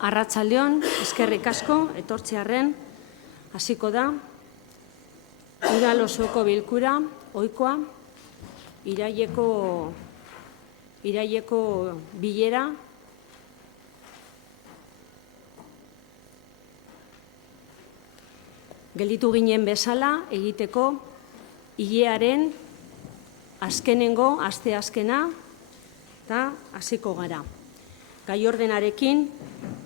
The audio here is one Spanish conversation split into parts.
Arratsaldeon, eskerrik asko, etortzearren, hasiko da, udal osoko bilkura, ohikoa, iraileko bilera, gelditu ginen bezala egiteko, hilearen azkenengo, asteazkena, eta hasiko gara. Gai ordenarekin,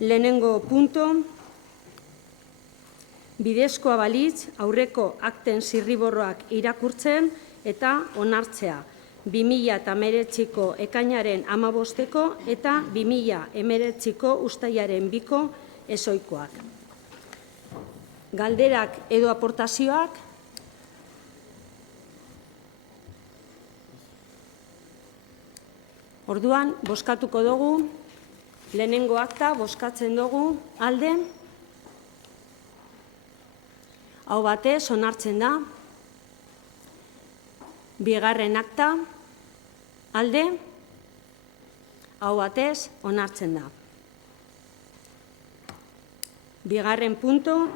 lehenengo punto, bidezkoa balitz aurreko akten zirriborroak irakurtzen eta onartzea 2019ko ekainaren 15ko eta 2019ko uztailaren 2ko ezohikoak. Galderak edo aportazioak? Orduan, bozkatuko dugu. Lehenengo akta, bozkatzen dugu, alde. Aho batez, onartzen da. Bigarren akta, alde. Aho batez, onartzen da. Bigarren punto,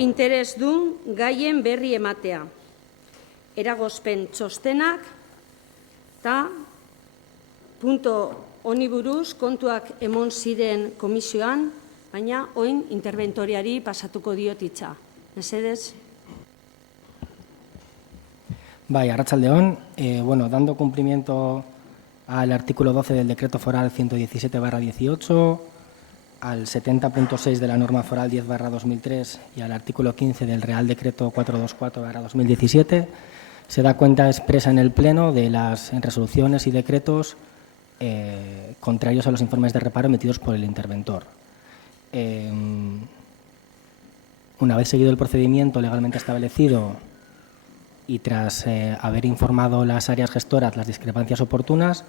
interes dun gaien berri ematea. Eragozpen txostenak, eta punto honi buruz kontuak emon ziren komisioan, baina oin interventoriari pasatuko diot hitza. Mesedez. Bai, arratsaldeon. Dando cumplimiento al artículo 12 del Decreto Foral 117/18, al 70.6 de la norma foral 10/2003 y al artículo 15 del Real Decreto 424/2017, se da cuenta expresa en el Pleno de las resoluciones y decretos contrarios a los informes de reparo emitidos por el interventor. Una vez seguido el procedimiento legalmente establecido y tras haber informado las áreas gestoras las discrepancias oportunas,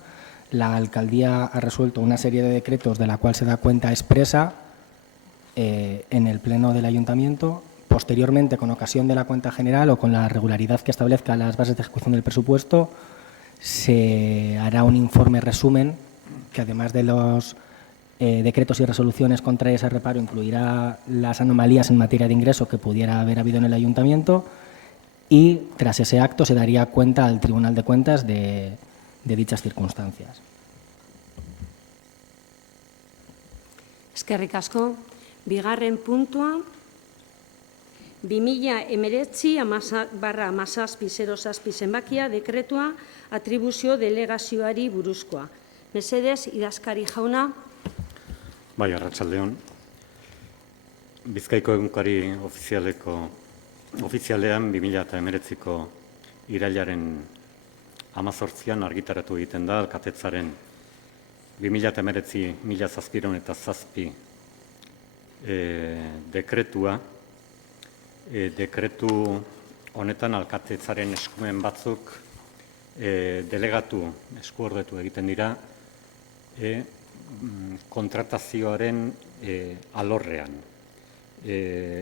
la Alcaldía ha resuelto una serie de decretos de la cual se da cuenta expresa en el Pleno del Ayuntamiento. Posteriormente, con ocasión de la cuenta general o con la regularidad que establezca las bases de ejecución del presupuesto, se hará un informe resumen que, además de los decretos y resoluciones contrarias al reparo, incluirá las anomalías en materia de ingreso que pudiera haber habido en el Ayuntamiento, y tras ese acto se daría cuenta al Tribunal de Cuentas de dichas circunstancias. Eskerrik asko. Bigarren puntua, 2019/1707 zenbakia dekretua atribuzio delegazioari buruzkoa. Mesedez, idazkari jauna. Bai, arratsaldeon. Bizkaiko egunkari ofizialean 2019ko irailaren 18an argitaratu egiten da alkatetzaren 2019/1707 dekretua. Dekretu honetan alkatetzaren eskumen batzuk delegatu eskuordetu egiten dira kontratazioaren alorrean.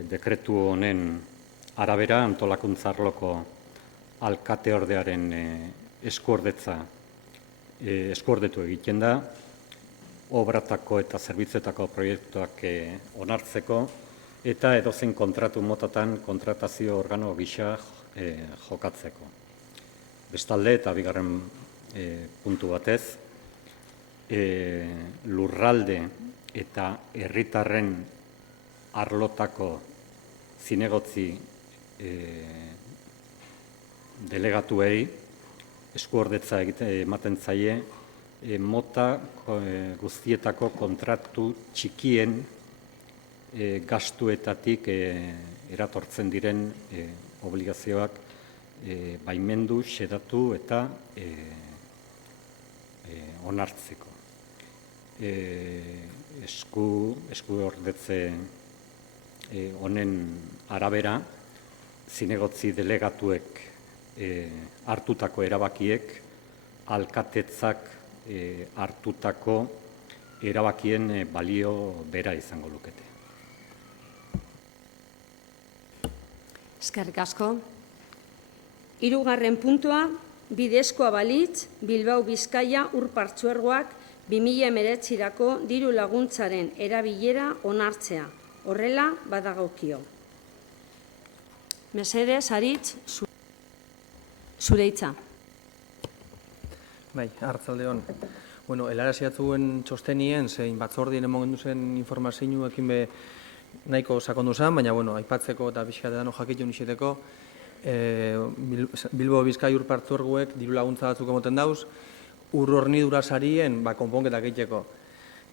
Dekretu honen arabera antolakuntza arloko alkateordearen eskuordetu egiten da, obratako eta zerbitzuetako proiektuak onartzeko eta edozein kontratu motatan kontratazio organo gisa jokatzeko. Bestalde, eta bigarren puntu batez, lurralde eta herritarren arlotako zinegotzi delegatuei eskuordetza ematen zaie mota guztietako kontratu txikien gastuetatik eratortzen diren obligazioak baimendu, xedatu eta onartzeko. Eskuordetze honen arabera, zinegotzi delegatuek hartutako erabakiek alkatetzak hartutako erabakien balio bera izango lukete. Eskerrik asko. Hirugarren puntua, bidezkoa balitz, Bilbao Bizkaia Ur Partzuergoak 2019rako diru laguntzaren erabilera onartzea, horrela badagokio. Mesedez, Aritz, zure hitza. Bai, arratsaldeon. Bueno, helaraziatzuen txostenien, zein batzordien emongendu zen informazioekin be nahiko sakondu zen, baina, bueno, aipatzeko eta pixkatetan jakitun izeteko, Bilbo Bizkai Ur Partzuergoek diru laguntza batzuk emoten dauz, ur hornidura sarien konponketak egiteko.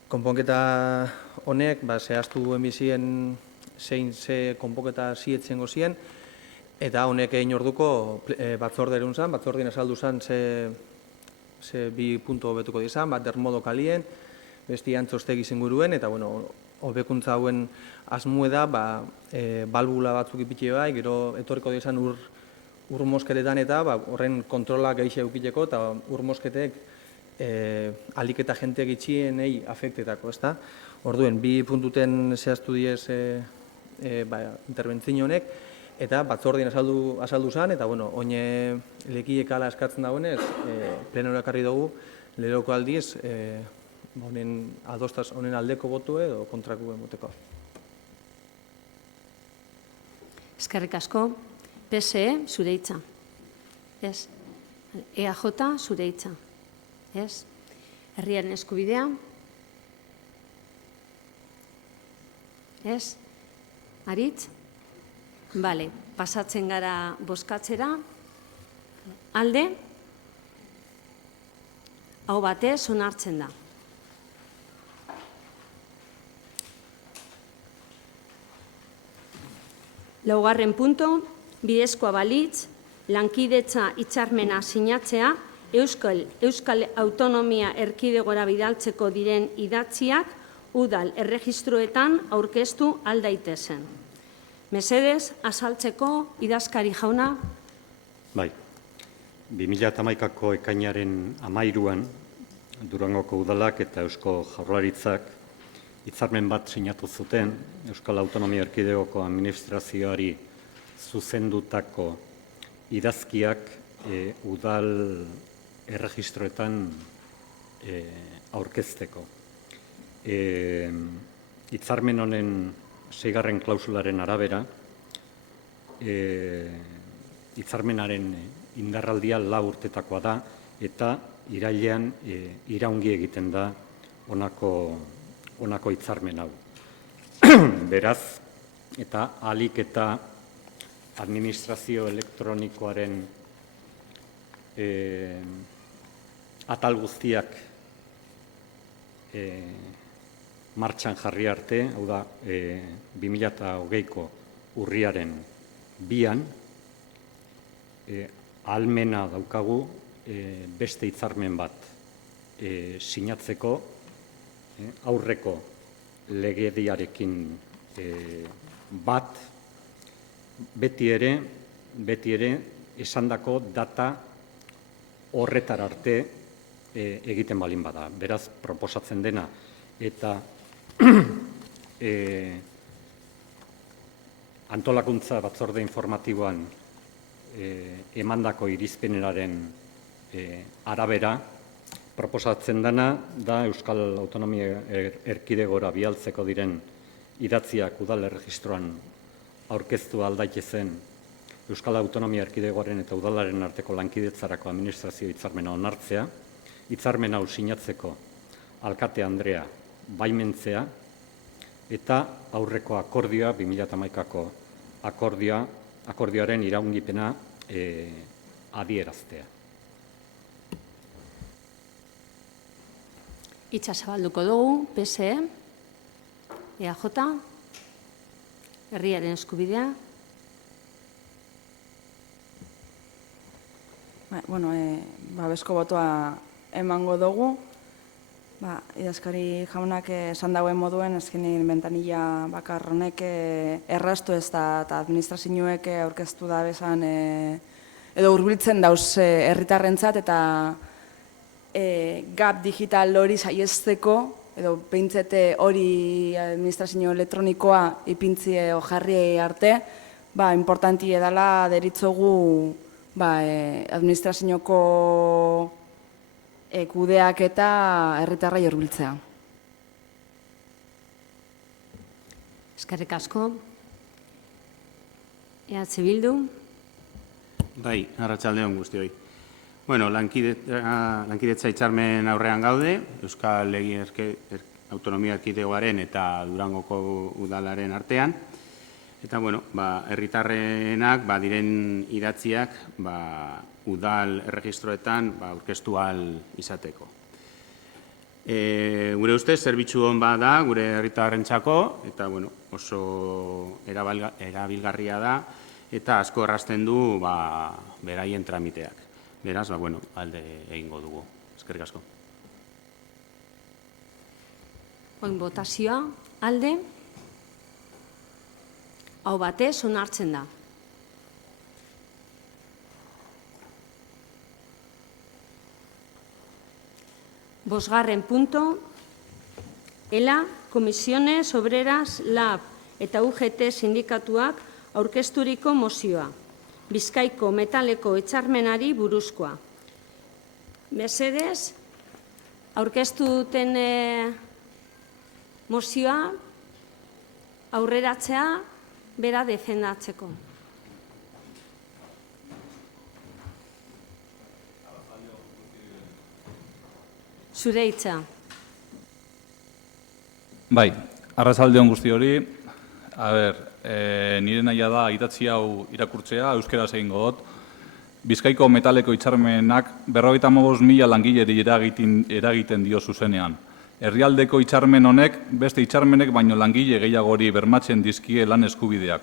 Konponketa honek, zehaztu duen bizien zein ze konponketa zietzen gozien, eta honek egin orduko batzorde erun zen, batzordien esaldu zen ze bi puntu hobetuko dizan, bat dermodo kalien, bestian txostegi zinguruen, eta hobekuntza hauen asmue da, balbula batzuk ipitxe bai, gero etorriko dizan ur mosketetan eta horren kontrola gehiago eukiteko, eta ur mosketek alik eta jenteak itxienei afektetako, ezta? Orduen, bi puntuten zehaztu diez interbentzio honek, eta batzordien azaldu zen, eta oine lekiek ala eskatzen dagoenez, plenora ekarri dugu, leroko aldiz, honen aldeko botu edo kontrako boteko. Eskerrik asko. PSE, zure hitza. Ez. EAJ, zure hitza. Ez. Herriaren eskubidea. Ez. Aritz? Bale, pasatzen gara bozkatzera. Alde? Hau batez, onartzen da. Laugarren punto, bidezkoa balitz, lankidetza hitzarmena sinatzea, Euskal Autonomia Erkidegora bidaltzeko diren idatziak udal erregistroetan aurkeztu aldaitezen. Mesedez, azaltzeko idazkari jauna. Bai, 2011ko ekainaren 13an, Durangoko udalak eta Eusko Jaurlaritzak hitzarmen bat sinatu zuten Euskal Autonomia Erkidegoko administrazioari zuzendutako idazkiak udal erregistroetan aurkezteko. Hitzarmen honen 6. klausularen arabera, hitzarmenaren indarraldia 4 urtetakoa da eta irailean iraungi egiten da honako hitzarmen hau. Beraz, eta ahalik eta administrazio elektronikoaren atal guztiak martxan jarri arte, hau da, 2020ko urriaren 2an, ahalmena daukagu beste hitzarmen bat sinatzeko, aurreko legediarekin bat, beti ere esandako data horretar arte egiten balin bada. Beraz, proposatzen dena eta antolakuntza batzorde informatiboan emandako irizpenaren arabera, proposatzen dena da Euskal Autonomia Erkidegora bidaltzeko diren idatziak udal erregistroan aurkeztu aldaitezen Euskal Autonomia Erkidegoaren eta udalaren arteko lankidetzarako administrazio hitzarmena onartzea, hitzarmen hau sinatzeko alkate Andrea baimentzea eta aurreko akordioa 2011ko akordioaren iraungipena adieraztea. Hitza zabalduko dugu, PSE, EAJ, herriaren eskubidea. Babesko botoa emango dugu. Idazkari jaunak esan dauen moduen, azkenin bentanilla bakar honek erraztu ez da eta administrazioek aurkeztu da bezan edo hurbiltzen dauz herritarrentzat eta GAP digital hori saiesteko edo peintzete hori administrazio elektronikoa ipintzi jarri arte, importanti edala deritzogu administrazioko kudeak eta herritarrai hurbiltzea. Eskerrik asko. EH Bildu. Bai, arratsaldeon guztioi. Bueno, lankidetza hitzarmen aurrean gaude, Euskal Autonomia Erkidegoaren eta Durangoko udalaren artean. Eta, bueno, herritarrenak diren idatziak udal erregistroetan aurkeztu ahal izateko. Gure ustez, zerbitzu on da gure herritarrentzako, eta oso erabilgarria da, eta asko errazten du beraien tramiteak. Beraz, alde egingo dugu. Eskerrik asko. Botazioa, alde. Hau batez, onartzen da. Bosgarren punto, ELA, Comisiones Obreras, LAB eta UGT sindikatuak aurkezturiko mozioa, Bizkaiko metaleko hitzarmenari buruzkoa. Mesedez, aurkeztu duten mozioa aurreratzea bera defendatzeko. Zure hitza. Bai, arratsaldeon guzti hori. Nire nahia da idatzi hau irakurtzea, euskeraz egingo dut. Bizkaiko metaleko hitzarmenak 55.000 langileri eragiten dio zuzenean. Herrialdeko hitzarmen honek beste hitzarmenek baino langile gehiagori bermatzen dizkie lan eskubideak.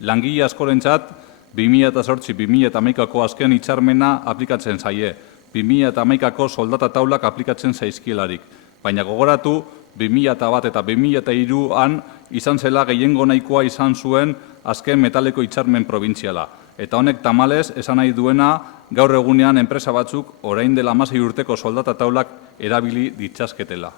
Langile askorentzat 2008-2011ko azken hitzarmena aplikatzen zaie, 2011ko soldata taulak aplikatzen zaizkielarik, baina gogoratu 2001 eta 2003an izan zela gehiengo nahikoa izan zuen azken metaleko hitzarmen probintziala. Eta honek tamalez esan nahi duena gaur egunean enpresa batzuk orain dela 16 urteko soldata taulak erabili ditzazketela.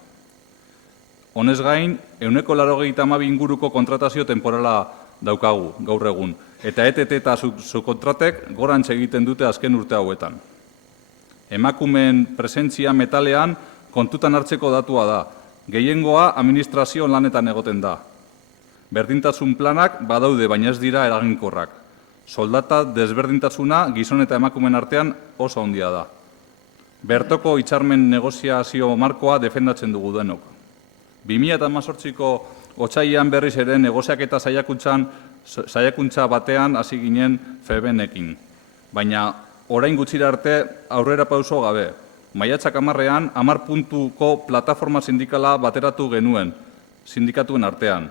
Honez gain, 182 inguruko kontratazio temporala daukagu gaur egun, eta ETT eta subkontratek gorantz egiten dute azken urte hauetan. Emakumeen presentzia metalean kontutan hartzeko datua da, gehiengoa administrazio lanetan egoten da. Berdintasun planak badaude, baina ez dira eraginkorrak. Soldata desberdintasuna gizon eta emakumeen artean oso handia da. Bertoko hitzarmen negoziazio markoa defendatzen dugu denok. 2018ko otsailean berriz ere negoziaketa saiakuntza batean hasi ginen FEBenekin. Baina orain gutxira arte aurrera pauso gabe. Maiatzak 10ean 10 puntuko plataforma sindikala bateratu genuen, sindikatuen artean.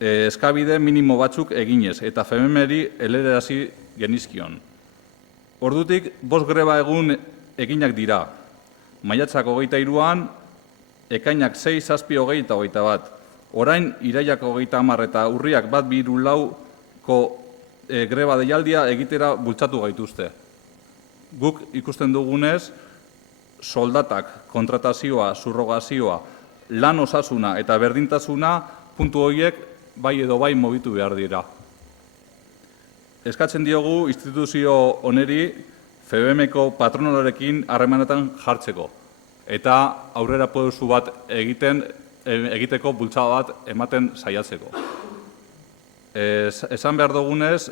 Eskabide minimo batzuk eginez eta FEBemeri helarazi genizkion. Ordutik 5 greba egun eginak dira. Maiatzak 23an, ekainak 6, 7, 20 eta 21. Orain iraiak 30 eta urriak 1-2-4ko greba deialdia egitera bultzatu gaituzte. Guk ikusten dugunez, soldatak, kontratazioa, subrogazioa, lan osasuna eta berdintasuna puntu horiek bai edo bai mobitu behar dira. Eskatzen diogu instituzio oneri FEBemeko patronalarekin harremanetan jartzeko eta aurrera pausu bat egiteko bultzada bat ematen saiatzeko. Esan behar dugunez,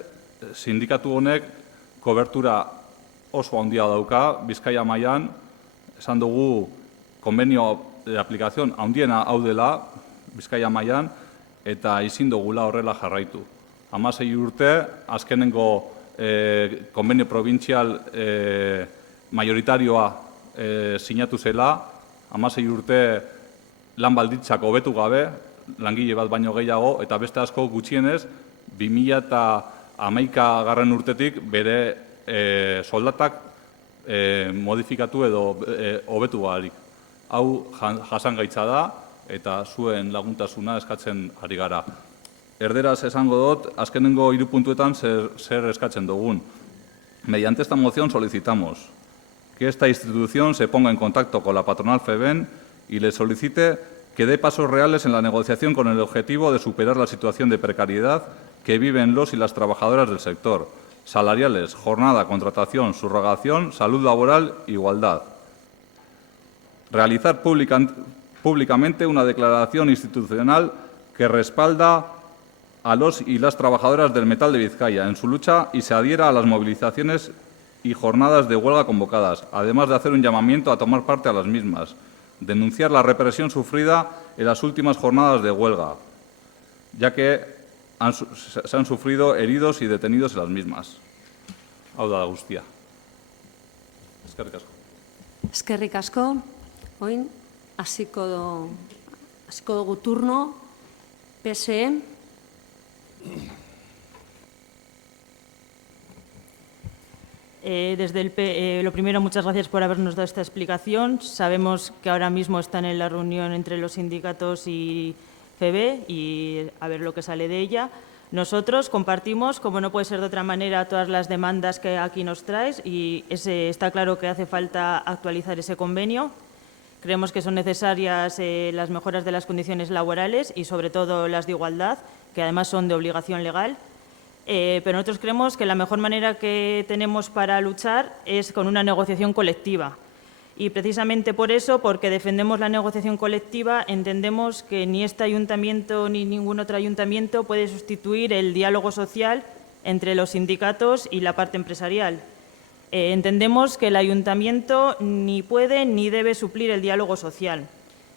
sindikatu honek kobertura oso handia dauka, Bizkaia mailan, esan dugu konbenio de aplikazion handiena hau dela Bizkaia mailan, eta ezin dugula horrela jarraitu. 16 urte, azkenengo konbenio provintzial majoritarioa sinatu zela, 16 urte lan baldintzak hobetu gabe, langile bat baino gehiago, eta beste asko gutxienez, 2011 urtetik bere soldatak modifikatu edo hobetu garik. Hau jasangaitza da, eta zuen laguntasuna eskatzen ari gara. Erderaz esango dut, azkenengo 3 puntuetan zer eskatzen dugun. Mediante esta moción solicitamos que esta institución se ponga en contacto con la patronal FEBen y le solicite que dé pasos reales en la negociación con el objetivo de superar la situación de precariedad que viven los y las trabajadoras del sector, salariales, jornada, contratación, subrogación, salud laboral, igualdad. Realizar públicamente una declaración institucional que respalda a los y las trabajadoras del metal de Vizcaya en su lucha y se adhiera a las movilizaciones y jornadas de huelga convocadas, además de hacer un llamamiento a tomar parte a las mismas. Denunciar la represión sufrida en las últimas jornadas de huelga, ya que se han sufrido heridos y detenidos en las mismas. Hau da guztia. Eskerrik asko. Eskerrik asko. Oin, hasiko dugu turno. PSE. Lo primero, muchas gracias por habernos dado esta explicación. Sabemos que ahora mismo están en la reunión entre los sindicatos y FEB y a ver lo que sale de ella. Nosotros compartimos, como no puede ser de otra manera, todas las demandas que aquí nos traes y está claro que hace falta actualizar ese convenio. Creemos que son necesarias las mejoras de las condiciones laborales y, sobre todo, las de igualdad, que además son de obligación legal. Pero nosotros creemos que la mejor manera que tenemos para luchar es con una negociación colectiva. Y precisamente por eso, porque defendemos la negociación colectiva, entendemos que ni este ayuntamiento ni ningún otro ayuntamiento puede sustituir el diálogo social entre los sindicatos y la parte empresarial. Entendemos que el ayuntamiento ni puede ni debe suplir el diálogo social.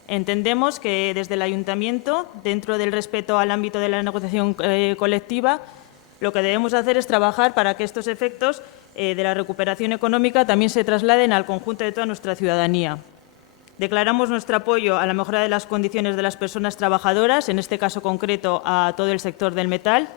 Entendemos que desde el ayuntamiento, dentro del respeto al ámbito de la negociación colectiva, lo que debemos hacer es trabajar para que estos efectos de la recuperación económica también se trasladen al conjunto de toda nuestra ciudadanía. Declaramos nuestro apoyo a la mejora de las condiciones de las personas trabajadoras, en este caso concreto a todo el sector del metal.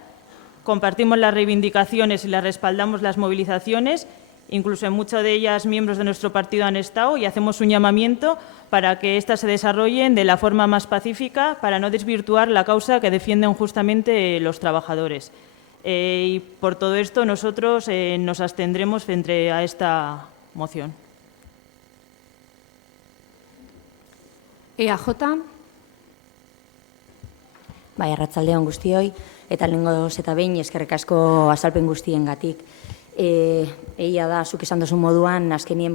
Compartimos las reivindicaciones y las respaldamos las movilizaciones, incluso en muchas de ellas miembros de nuestro partido han estado, y hacemos un llamamiento para que éstas se desarrollen de la forma más pacífica para no desvirtuar la causa que defienden justamente los trabajadores. Y por todo esto nosotros nos abstendremos frente a esta moción. EAJ. Bai, arratsaldeon guztioi, eta lehengoz eta behin eskerrik asko azalpen guztiengatik. Egia da, zuk esan duzun moduan, azkenien,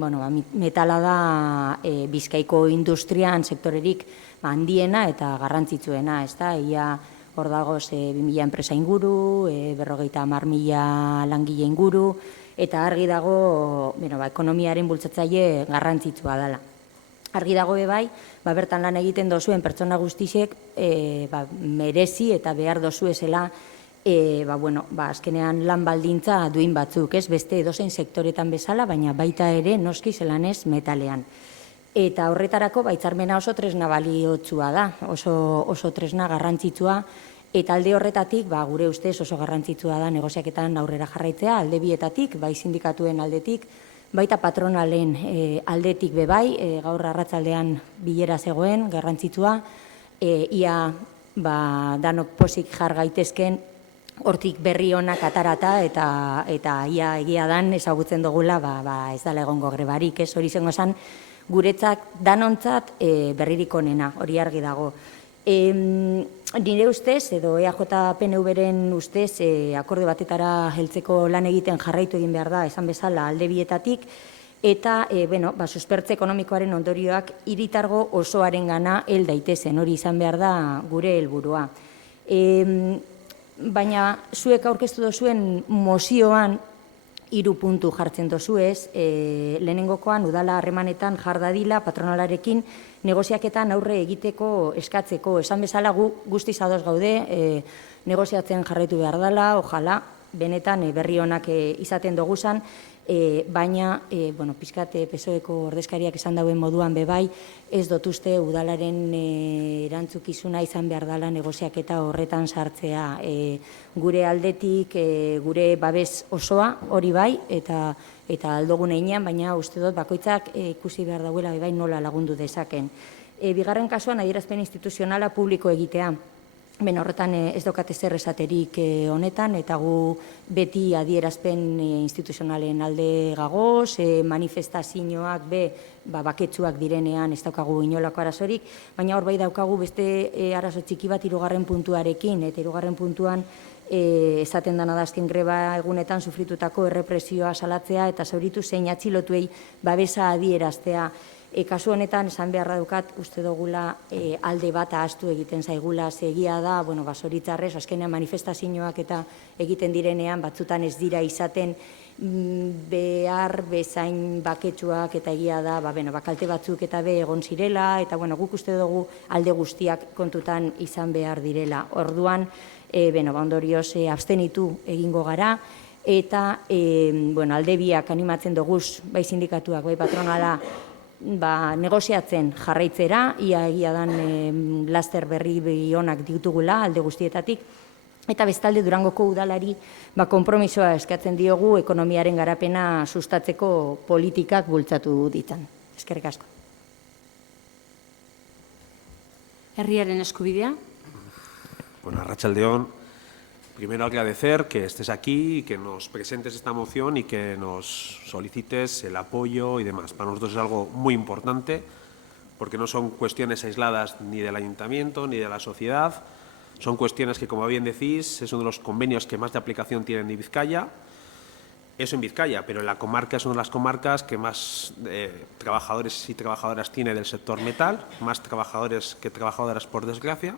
metala da Bizkaiko industrian sektorerik handiena eta garrantzitsuena, ez da, egia hor dagoz 2.000 enpresa inguru, 50.000 langile inguru, eta argi dago ekonomiaren bultzatzaile garrantzitsua dela. Argi dago bai, bertan lan egiten dozuen pertsona guztiek merezi eta behar dozuezela azkenean lan baldintza duin batzuk, ez beste edozein sektoretan bezala, baina baita ere noski zelanez metalean. Eta horretarako hitzarmena oso tresna baliotsua da, oso tresna garrantzitsua, eta alde horretatik gure ustez oso garrantzitsua da negoziaketan aurrera jarraitzea, alde bietatik, bai sindikatuen aldetik, baita patronalen aldetik bebai, gaur arratsaldean bilera zegoen, garrantzitsua, ia danok pozik jar gaitezken, hortik berri onak atarata eta ia egia dan ezagutzen dugula ez dela egongo grebarik, ez hori zengo esan, guretzat danontzat berririk onena, hori argi dago. Nire ustez, edo EAJ-PNV-ren ustez, akordio batetara heltzeko lan egiten jarraitu egin behar da, esan bezala alde bietatik, eta suspertze ekonomikoaren ondorioak hiritargo osoaren gana hel daitezen, hori izan behar da gure helburua. Baina zuek aurkeztu dozuen mozioan 3 puntu jartzen dozuez, lehenengokoan udala harremanetan jar dadila patronalarekin negoziaketan aurre egiteko eskatzeko. Esan bezala gu guztiz ados gaude, negoziatzen jarraitu behar dela, ojala, benetan berri onak izaten doguzan, baina pixkat PSOEko ordezkariak esan dauen moduan bebai, ez dut uste udalaren erantzukizuna izan behar dela negoziaketa horretan sartzea. Gure aldetik, gure babes osoa hori bai, eta aldogun einean, baina uste dut bakoitzak ikusi behar dauela bebai nola lagundu dezaken. Bigarren kasuan adierazpen instituzionala publiko egitea. Horretan ez daukat ezer esaterik honetan, eta gu beti adierazpen instituzionalen alde gagoz, manifestazioak baketsuak direnean ez daukagu inolako arazorik, baina hor bai daukagu beste arazo txiki bat 3. puntuarekin, eta 3. puntuan esaten dena da azken greba egunetan sufritutako errepresioa salatzea eta zauritu zein atxilotuei babesa adieraztea. Kasu honetan, esan beharra dukat, uste dugula alde bat ahaztu egiten zaigula, egia da, basoritzarrez, azkenean manifestazioak eta egiten direnean, batzutan ez dira izaten behar bezain baketsuak eta egia da, kalte batzuk eta egon zirela, eta guk uste dugu alde guztiak kontutan izan behar direla. Orduan, ondorioz, abstenitu egingo gara, eta alde biak animatzen duguz, bai sindikatuak, bai patronala, negoziatzen jarraitzera, egia dan laster berri onak ditugula alde guztietatik, eta bestalde Durangoko udalari konpromisoa eskatzen diogu ekonomiaren garapena sustatzeko politikak bultzatu ditzan. Eskerrik asko. Herriaren eskubidea. Arratsaldeon. Primero agradecer que estés aquí y que nos presentes esta moción y que nos solicites el apoyo y demás. Para nosotros es algo muy importante porque no son cuestiones aisladas ni del Ayuntamiento ni de la sociedad. Son cuestiones que, como bien decís, es uno de los convenios que más de aplicación tienen en Vizcaya. Eso en Vizcaya, pero en la comarca es una de las comarcas que más trabajadores y trabajadoras tiene del sector metal, más trabajadores que trabajadoras, por desgracia.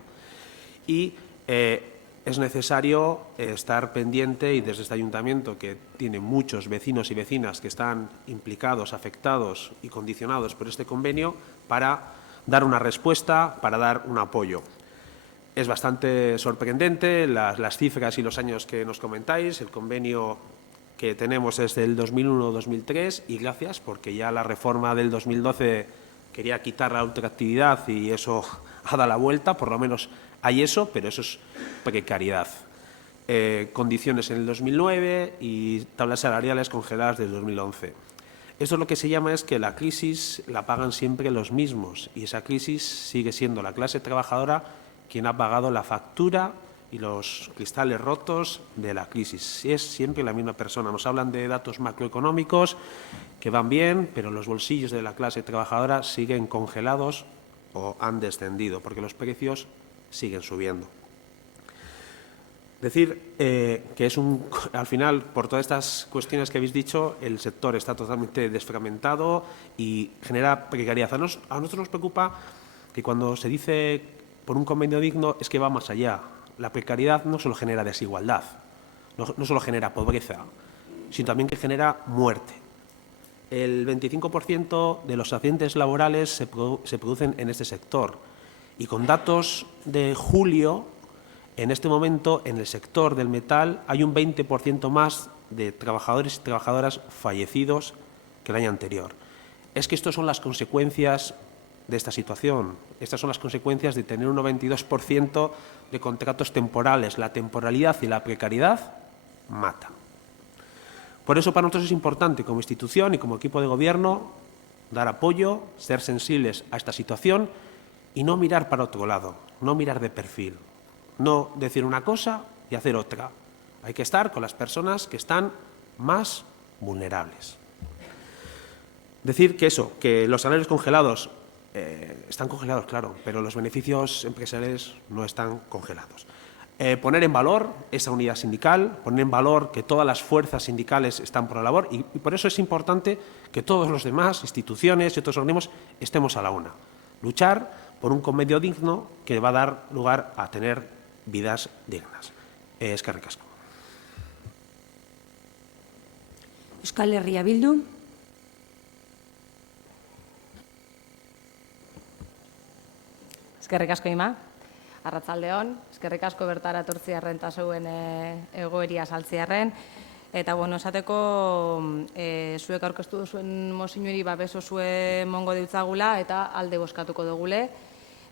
Y es necesario estar pendiente, y desde este ayuntamiento, que tiene muchos vecinos y vecinas que están implicados, afectados y condicionados por este convenio, para dar una respuesta, para dar un apoyo. Es bastante sorprendente las cifras y los años que nos comentáis. El convenio que tenemos es del 2001-2003 y gracias, porque ya la reforma del 2012 quería quitar la ultraactividad y eso ha dado la vuelta, por lo menos hay eso, pero eso es precariedad. Condiciones en el 2009 y tablas salariales congeladas desde 2011. Esto lo que se llama es que la crisis la pagan siempre los mismos y esa crisis sigue siendo la clase trabajadora quien ha pagado la factura y los cristales rotos de la crisis. Es siempre la misma persona. Nos hablan de datos macroeconómicos que van bien, pero los bolsillos de la clase trabajadora siguen congelados o han descendido porque los precios siguen subiendo. Decir que es al final, por todas estas cuestiones que habéis dicho, el sector está totalmente desfragmentado y genera precariedad. A nosotros nos preocupa que cuando se dice por un convenio digno es que va más allá. La precariedad no solo genera desigualdad, no solo genera pobreza, sino también que genera muerte. El 25% de los accidentes laborales se producen en este sector y con datos de julio, en este momento, en el sector del metal hay un 20% más de trabajadores y trabajadoras fallecidos que el año anterior. Es que estas son las consecuencias de esta situación. Estas son las consecuencias de tener un 92% de contratos temporales. La temporalidad y la precariedad matan. Por eso para nosotros es importante, como institución y como equipo de gobierno, dar apoyo, ser sensibles a esta situación y no mirar para otro lado, no mirar de perfil, no decir una cosa y hacer otra. Hay que estar con las personas que están más vulnerables. Decir que eso, que los salarios congelados están congelados, claro, pero los beneficios empresariales no están congelados. Poner en valor esa unidad sindical, poner en valor que todas las fuerzas sindicales están por la labor y por eso es importante que todos los demás, instituciones y otros organismos, estemos a la una. Luchar por un convenio digno que va a dar lugar a tener vidas dignas. Eskerrik asko. Euskal Herria Bildu. Eskerrik asko, Ima. Arratsaldeon, eskerrik asko bertara etortziarren eta zeuen egoeria saltziarren. Eta, esateko, zuek aurkeztu duzuen mozinueri babes osue mongo deutzagula eta alde bozkatuko dugule.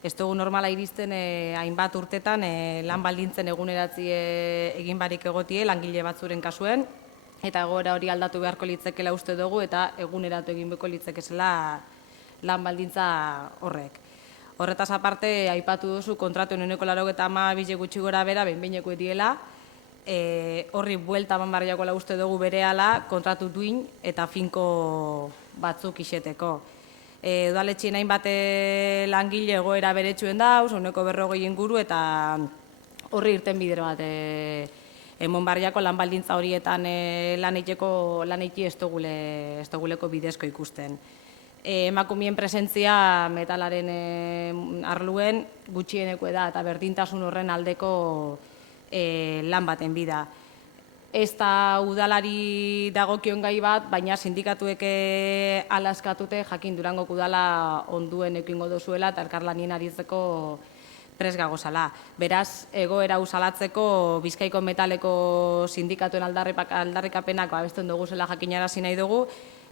Ez dugu normala iristen hainbat urtetan lan baldintzen eguneratzi egin barik egotie langile batzuren kasuen, eta egoera hori aldatu beharko litzekela uste dugu eta eguneratu egin beharko litzekezela lan baldintza horrek. Horretaz aparte, aipatu duzu kontratu ehuneko 82 gutxi gora bera, behin-behineko diela, horri buelta eman behar jakola uste dugu berehala kontratu duin eta finko batzuk iseteko. Udaletxien hainbat langile egoera beretsuen dauz, ehuneko 40 inguru eta horri irten bidero bat emon behar jako lan baldintza horietan lan eiti ez duguleko bidezko ikusten. emakumeen presentzia metalaren arluen gutxieneko da eta berdintasun horren aldeko lan baten bida. Ez da udalari dagokion gai bat, baina sindikatuek alaskatute jakin Durangoko udala onduen ekingo dozuela eta elkarlanien aritzeko prest gagozala. Beraz, egoera usalatzeko Bizkaiko metaleko sindikatuen aldarrikapenak babesten dugu zela jakinarazi nahi dugu,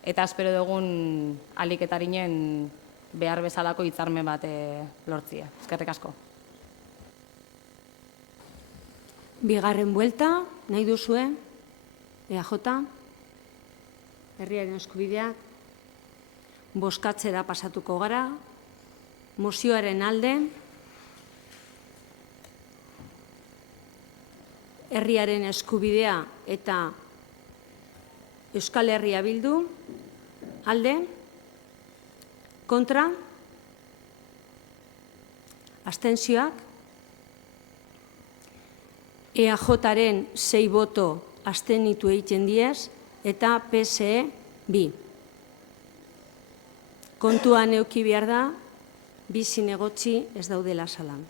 eta espero dugun aliketarinen behar bezalako hitzarmen bat lortzia. Eskerrik asko. Bigarren buelta, nahi duzue, EAJ, herriaren eskubideak, bozkatzera pasatuko gara, mozioaren alde, herriaren eskubidea eta Euskal Herria Bildu, alde, kontra, abstentzioak, EAJaren 6 boto abstenitu egiten diez eta PSE 2. Kontuan eduki behar da, bi zinegotzi ez daudela salan.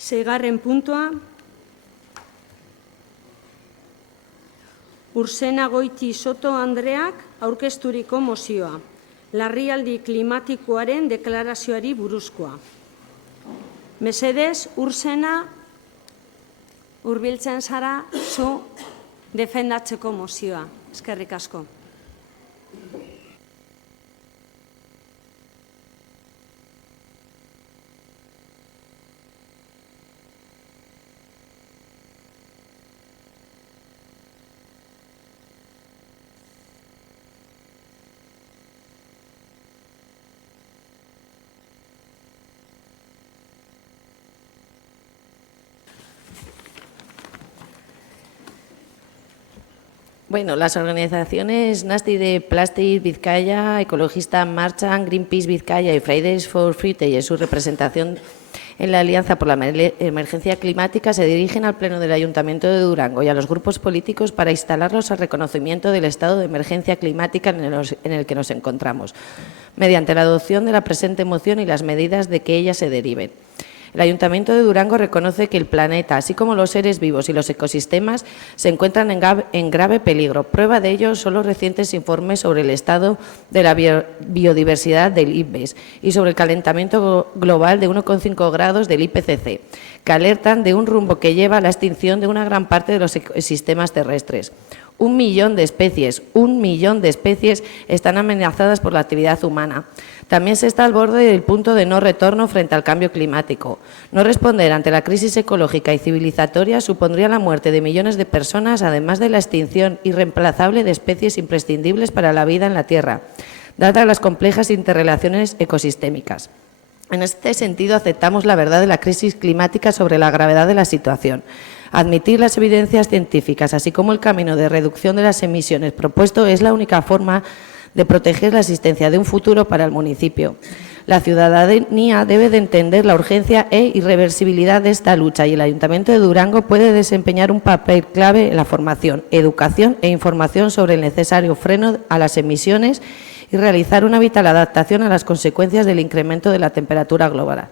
Seigarren puntua, Ursena Goiti Soto Andreak aurkezturiko mozioa, larrialdi klimatikoaren deklarazioari buruzkoa. Mesedez, Ursena, hurbiltzen zara zu defendatzeko mozioa. Eskerrik asko. Bueno, las organizaciones Nasty de Plastic Vizcaya, Ecologista Marchan, Greenpeace Vizcaya y Fridays for Future y en su representación en la Alianza por la Emergencia Climática se dirigen al Pleno del Ayuntamiento de Durango y a los grupos políticos para instalarlos al reconocimiento del estado de emergencia climática en el que nos encontramos, mediante la adopción de la presente moción y las medidas de que ella se deriven. El Ayuntamiento de Durango reconoce que el planeta, así como los seres vivos y los ecosistemas, se encuentran en grave peligro. Prueba de ello son los recientes informes sobre el estado de la biodiversidad del IPBES y sobre el calentamiento global de 1,5 grados del IPCC, que alertan de un rumbo que lleva a la extinción de una gran parte de los ecosistemas terrestres. 1 millón de especies están amenazadas por la actividad humana. También se está al borde del punto de no retorno frente al cambio climático. No responder ante la crisis ecológica y civilizatoria supondría la muerte de millones de personas, además de la extinción irreemplazable de especies imprescindibles para la vida en la Tierra, dadas las complejas interrelaciones ecosistémicas. En este sentido, aceptamos la verdad de la crisis climática sobre la gravedad de la situación. Admitir las evidencias científicas, así como el camino de reducción de las emisiones propuesto, es la única forma de proteger la existencia de un futuro para el municipio. La ciudadanía debe de entender la urgencia e irreversibilidad de esta lucha y el Ayuntamiento de Durango puede desempeñar un papel clave en la formación, educación e información sobre el necesario freno a las emisiones y realizar una vital adaptación a las consecuencias del incremento de la temperatura global.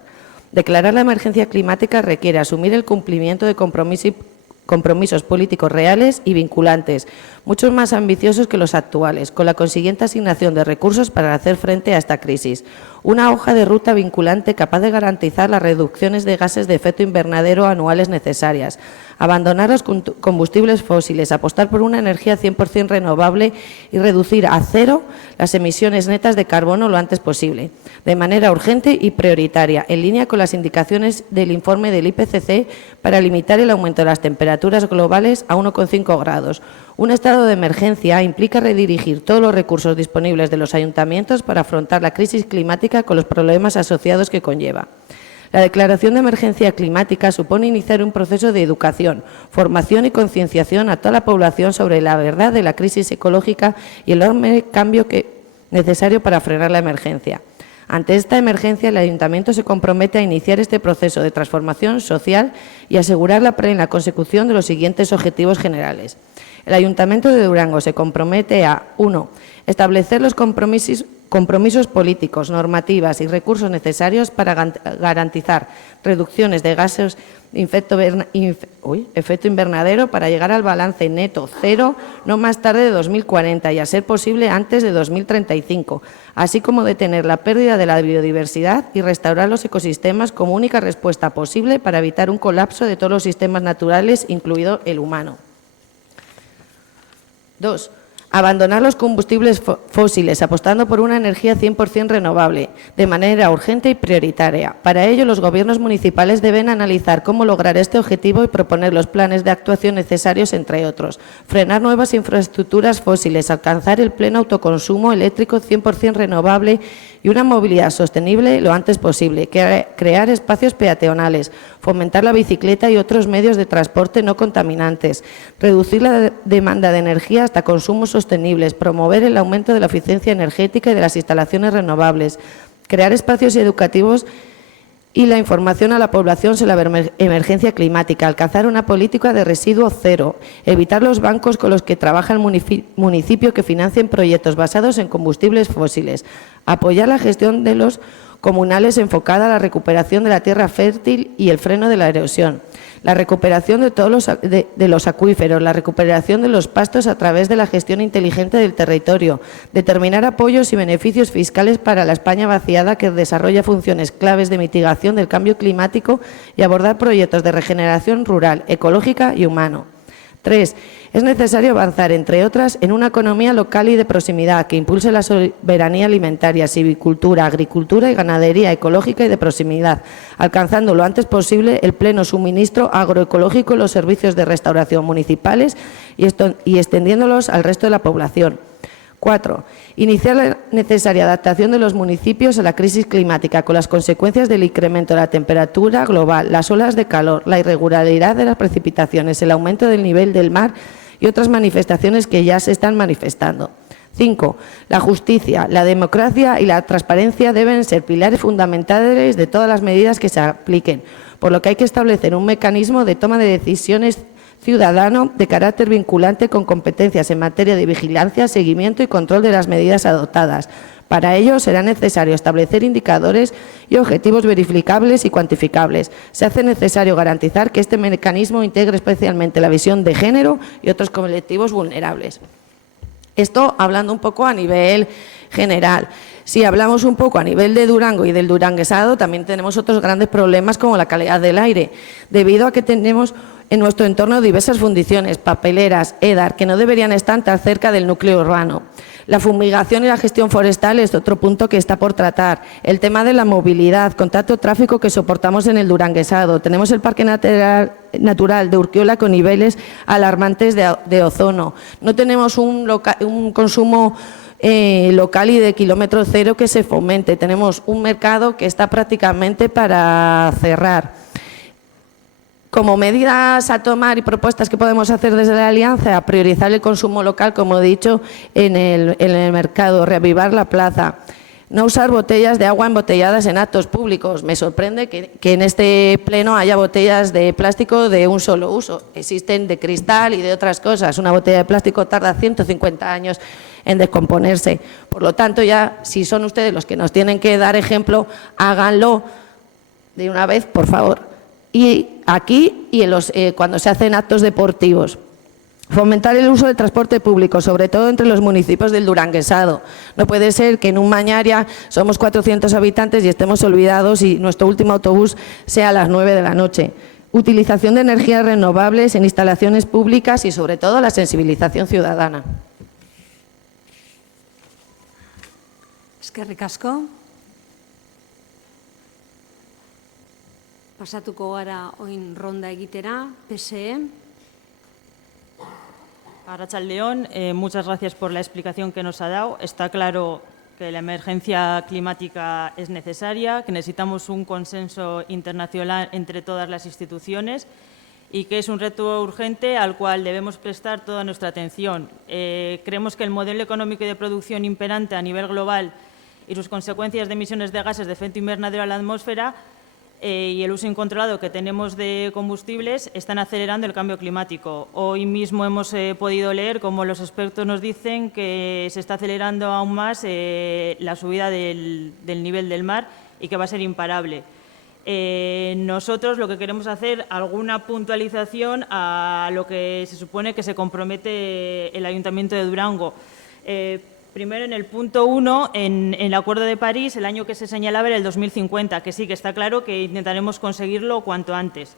Declarar la emergencia climática requiere asumir el cumplimiento de compromisos políticos reales y vinculantes, muchos más ambiciosos que los actuales, con la consiguiente asignación de recursos para hacer frente a esta crisis. Una hoja de ruta vinculante capaz de garantizar las reducciones de gases de efecto invernadero anuales necesarias, abandonar los combustibles fósiles, apostar por una energía 100% renovable y reducir a cero las emisiones netas de carbono lo antes posible, de manera urgente y prioritaria, en línea con las indicaciones del informe del IPCC para limitar el aumento de las temperaturas globales a 1,5 grados. Un estado de emergencia implica redirigir todos los recursos disponibles de los ayuntamientos para afrontar la crisis climática con los problemas asociados que conlleva. La declaración de emergencia climática supone iniciar un proceso de educación, formación y concienciación a toda la población sobre la verdad de la crisis ecológica y el enorme cambio necesario para frenar la emergencia. Ante esta emergencia, el Ayuntamiento se compromete a iniciar este proceso de transformación social y asegurar la plena consecución de los siguientes objetivos generales. El Ayuntamiento de Durango se compromete a 1. Establecer los compromisos políticos, normativas y recursos necesarios para garantizar reducciones de gases efecto invernadero para llegar al balance neto cero no más tarde de 2040 y, a ser posible, antes de 2035, así como detener la pérdida de la biodiversidad y restaurar los ecosistemas como única respuesta posible para evitar un colapso de todos los sistemas naturales, incluido el humano. 2. Abandonar los combustibles fósiles, apostando por una energía 100% renovable, de manera urgente y prioritaria. Para ello, los gobiernos municipales deben analizar cómo lograr este objetivo y proponer los planes de actuación necesarios, entre otros. Frenar nuevas infraestructuras fósiles, alcanzar el pleno autoconsumo eléctrico 100% renovable y una movilidad sostenible lo antes posible, crear espacios peatonales, fomentar la bicicleta y otros medios de transporte no contaminantes, reducir la demanda de energía hasta consumos sostenibles, promover el aumento de la eficiencia energética y de las instalaciones renovables, crear espacios educativos y la información a la población sobre la emergencia climática, alcanzar una política de residuo cero, evitar los bancos con los que trabaja el municipio que financien proyectos basados en combustibles fósiles, apoyar la gestión de los comunales enfocada a la recuperación de la tierra fértil y el freno de la erosión, la recuperación de todos los acuíferos, la recuperación de los pastos a través de la gestión inteligente del territorio, determinar apoyos y beneficios fiscales para la España vaciada que desarrolla funciones claves de mitigación del cambio climático y abordar proyectos de regeneración rural, ecológica y humano. 3. Es necesario avanzar, entre otras, en una economía local y de proximidad que impulse la soberanía alimentaria, silvicultura, agricultura y ganadería ecológica y de proximidad, alcanzando lo antes posible el pleno suministro agroecológico en los servicios de restauración municipales y extendiéndolos al resto de la población. 4. Iniciar la necesaria adaptación de los municipios a la crisis climática con las consecuencias del incremento de la temperatura global, las olas de calor, la irregularidad de las precipitaciones, el aumento del nivel del mar y otras manifestaciones que ya se están manifestando. 5. La justicia, la democracia y la transparencia deben ser pilares fundamentales de todas las medidas que se apliquen, por lo que hay que establecer un mecanismo de toma de decisiones ciudadano de carácter vinculante con competencias en materia de vigilancia, seguimiento y control de las medidas adoptadas. Para ello será necesario establecer indicadores y objetivos verificables y cuantificables. Se hace necesario garantizar que este mecanismo integre especialmente la visión de género y otros colectivos vulnerables. Esto hablando un poco a nivel general. Si hablamos un poco a nivel de Durango y del duranguesado, también tenemos otros grandes problemas como la calidad del aire, debido a que tenemos en nuestro entorno diversas fundiciones, papeleras, EDAR, que no deberían estar tan cerca del núcleo urbano. La fumigación y la gestión forestal es otro punto que está por tratar. El tema de la movilidad, con tanto tráfico que soportamos en el duranguesado. Tenemos el Parque Natural de Urquiola con niveles alarmantes de ozono. No tenemos un consumo local y de kilómetro cero que se fomente. Tenemos un mercado que está prácticamente para cerrar. Como medidas a tomar y propuestas que podemos hacer desde la Alianza, priorizar el consumo local, como he dicho, en el mercado, reavivar la plaza, no usar botellas de agua embotelladas en actos públicos. Me sorprende que en este pleno haya botellas de plástico de un solo uso. Existen de cristal y de otras cosas. Una botella de plástico tarda 150 años en descomponerse. Por lo tanto, ya si son ustedes los que nos tienen que dar ejemplo, háganlo de una vez, por favor. Y aquí y cuando se hacen actos deportivos. Fomentar el uso del transporte público, sobre todo entre los municipios del duranguesado. No puede ser que en un Mañaria somos 400 habitantes y estemos olvidados y nuestro último autobús sea a las 9 de la noche. Utilización de energías renovables en instalaciones públicas y, sobre todo, la sensibilización ciudadana. Eskerrik asko. Pasatuko gara oin ronda egitera, PSE. Arratsaldeon, muchas gracias por la explicación que nos ha dado. Está claro que la emergencia climática es necesaria, que necesitamos un consenso internacional entre todas las instituciones y que es un reto urgente al cual debemos prestar toda nuestra atención. Creemos que el modelo económico y de producción imperante a nivel global y sus consecuencias de emisiones de gases de efecto invernadero a la atmósfera y el uso incontrolado que tenemos de combustibles están acelerando el cambio climático. Hoy mismo hemos podido leer cómo los expertos nos dicen que se está acelerando aún más la subida del nivel del mar y que va a ser imparable. Nosotros lo que queremos hacer alguna puntualización a lo que se supone que se compromete el Ayuntamiento de Durango. Primero, en el punto 1, en el Acuerdo de París, el año que se señalaba era el 2050, que sí, que está claro que intentaremos conseguirlo cuanto antes.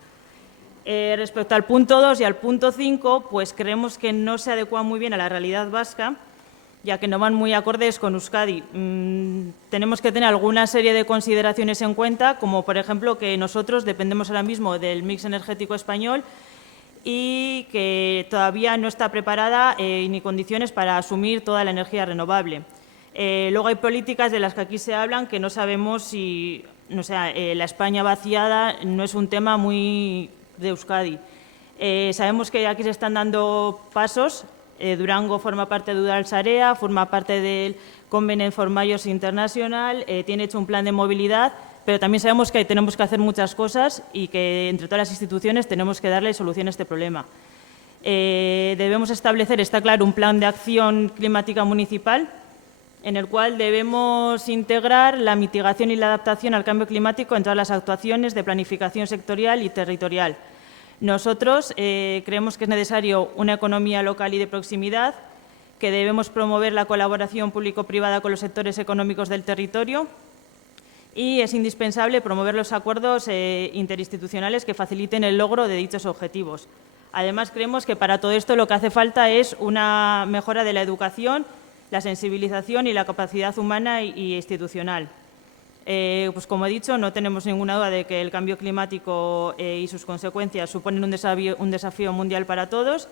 Respecto al punto 2 y al punto 5, pues creemos que no se adecua muy bien a la realidad vasca, ya que no van muy acordes con Euskadi. Tenemos que tener alguna serie de consideraciones en cuenta, como por ejemplo que nosotros dependemos ahora mismo del mix energético español y que todavía no está preparada ni condiciones para asumir toda la energía renovable. Luego hay políticas de las que aquí se hablan que no sabemos si, la España vaciada no es un tema muy de Euskadi. Sabemos que aquí se están dando pasos. Durango forma parte de Udalsarea, forma parte del Convenio for Mayors International, tiene hecho un plan de movilidad, pero también sabemos que tenemos que hacer muchas cosas y que entre todas las instituciones tenemos que darle solución a este problema. Debemos establecer, está claro, un plan de acción climática municipal en el cual debemos integrar la mitigación y la adaptación al cambio climático en todas las actuaciones de planificación sectorial y territorial. Nosotros creemos que es necesario una economía local y de proximidad, que debemos promover la colaboración público-privada con los sectores económicos del territorio y es indispensable promover los acuerdos interinstitucionales que faciliten el logro de dichos objetivos. Además, creemos que para todo esto lo que hace falta es una mejora de la educación, la sensibilización y la capacidad humana y institucional. Pues como he dicho, no tenemos ninguna duda de que el cambio climático y sus consecuencias suponen un desafío mundial para todos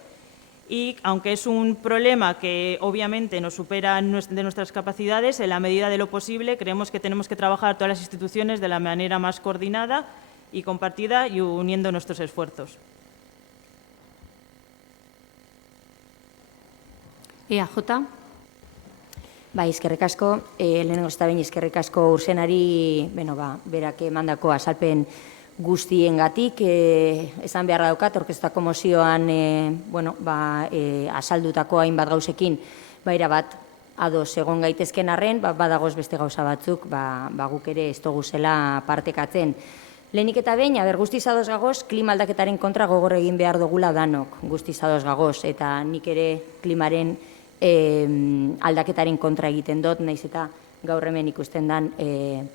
y, aunque es un problema que obviamente nos supera de nuestras capacidades, en la medida de lo posible creemos que tenemos que trabajar todas las instituciones de la manera más coordinada y compartida y uniendo nuestros esfuerzos. EAJ. Bai, eskerrik asko. Lehenengo eta behin eskerrik asko Ursenari, berak emandako azalpen guztiengatik, esan beharra daukat, aurkeztutako mozioan azaldutako hainbat gauzekin, erabat ados egon gaitezken arren, badagoz beste gauza batzuk, guk ere ez dugu zela partekatzen. Lehenik eta behin, guztiz ados gagoz, klima aldaketaren kontra gogor egin behar dugula danok, guztiz ados gagoz, eta nik ere klimaren aldaketaren kontra egiten dut, naiz eta gaur hemen ikusten dan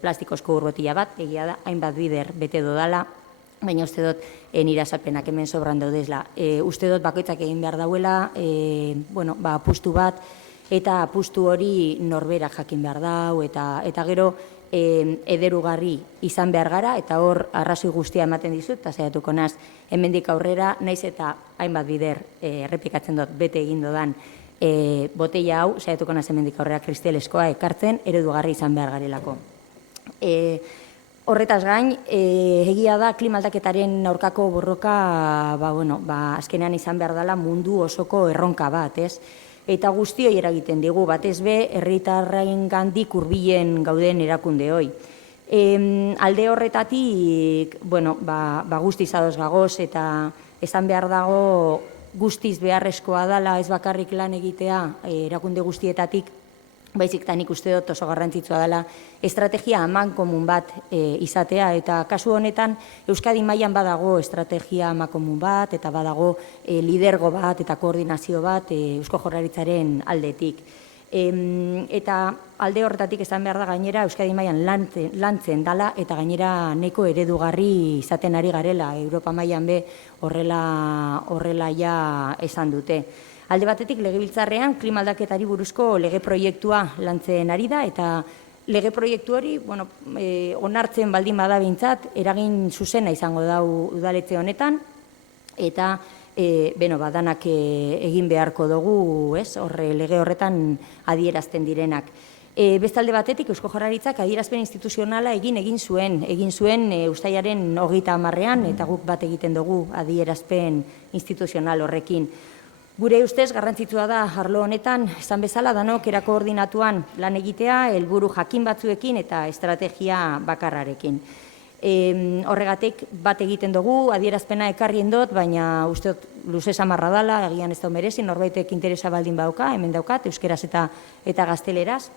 plastikozko urbotila bat, egia da, hainbat bider bete dodala, baina uste dut nire azalpenak hemen sobran daudezla. Uste dut bakoitzak egin behar dauela, apustu bat, eta apustu hori norbera jakin behar dau, eta gero ederugarri izan behar gara, eta hor arrazoi guztia ematen dizut, eta saiatuko naz, hemendik aurrera, naiz eta hainbat bider errepikatzen dut bete egin dodan, botella hau, saiatuko naz hemendik aurrera kristeleskoa ekartzen, eredugarri izan behar garelako. Horretaz gain, egia da klima aldaketaren aurkako borroka azkenean izan behar dela mundu osoko erronka bat, ez? Eta guztioi eragiten digu, batez be, herritarrengandik hurbilen gauden erakundeoi. Alde horretatik, guztiz ados gagoz eta esan behar dago guztiz beharrezkoa dela ez bakarrik lan egitea erakunde guztietatik, baizik eta nik uste dut oso garrantzitsua dela estrategia amankomun bat izatea, eta kasu honetan Euskadi mailan badago estrategia amankomun bat, eta badago lidergo bat eta koordinazio bat Eusko Jaurlaritzaren aldetik. Eta alde horretatik esan behar da gainera Euskadi mailan lantzen dala eta gainera neko eredugarri izaten ari garela, Europa mailan be horrela ja esan dute. Alde batetik legebiltzarrean klima aldaketari buruzko lege proiektua lantzen ari da, eta lege proiektu hori onartzen baldin bada behintzat eragin zuzena izango da udaletxe honetan, eta danak egin beharko dugu, lege horretan adierazten direnak. Bestalde batetik, Eusko Jaurlaritzak adierazpen instituzionala egin zuen uztailaren 30ean, eta guk bat egiten dugu adierazpen instituzional horrekin. Gure ustez garrantzitsua da arlo honetan, esan bezala danok erakoordinatuan lan egitea, helburu jakin batzuekin eta estrategia bakarrarekin. Horregatik bat egiten dugu, adierazpena ekarrien dut, baina uste dut luze samarra dela, agian ez da merezi, norbaitek interesa baldin bauka, hemen daukat, euskeraz eta gazteleraz.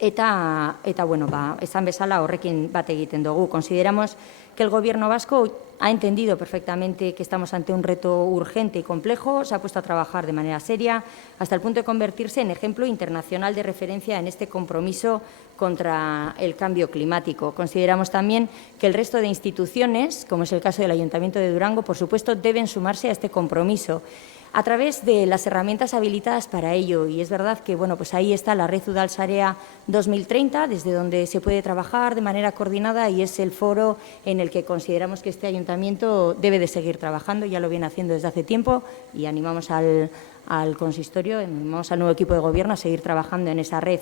Eta bueno, esan bezala horrekin bat egiten dugu. Consideramos que el Gobierno vasco ha entendido perfectamente que estamos ante un reto urgente y complejo, se ha puesto a trabajar de manera seria, hasta el punto de convertirse en ejemplo internacional de referencia en este compromiso contra el cambio climático. Consideramos también que el resto de instituciones, como es el caso del Ayuntamiento de Durango, por supuesto, deben sumarse a este compromiso a través de las herramientas habilitadas para ello. Y es verdad que pues ahí está la Red Udalsarea 2030, desde donde se puede trabajar de manera coordinada, y es el foro en el que consideramos que este ayuntamiento debe de seguir trabajando. Ya lo viene haciendo desde hace tiempo y animamos al consistorio, animamos al nuevo equipo de gobierno a seguir trabajando en esa red,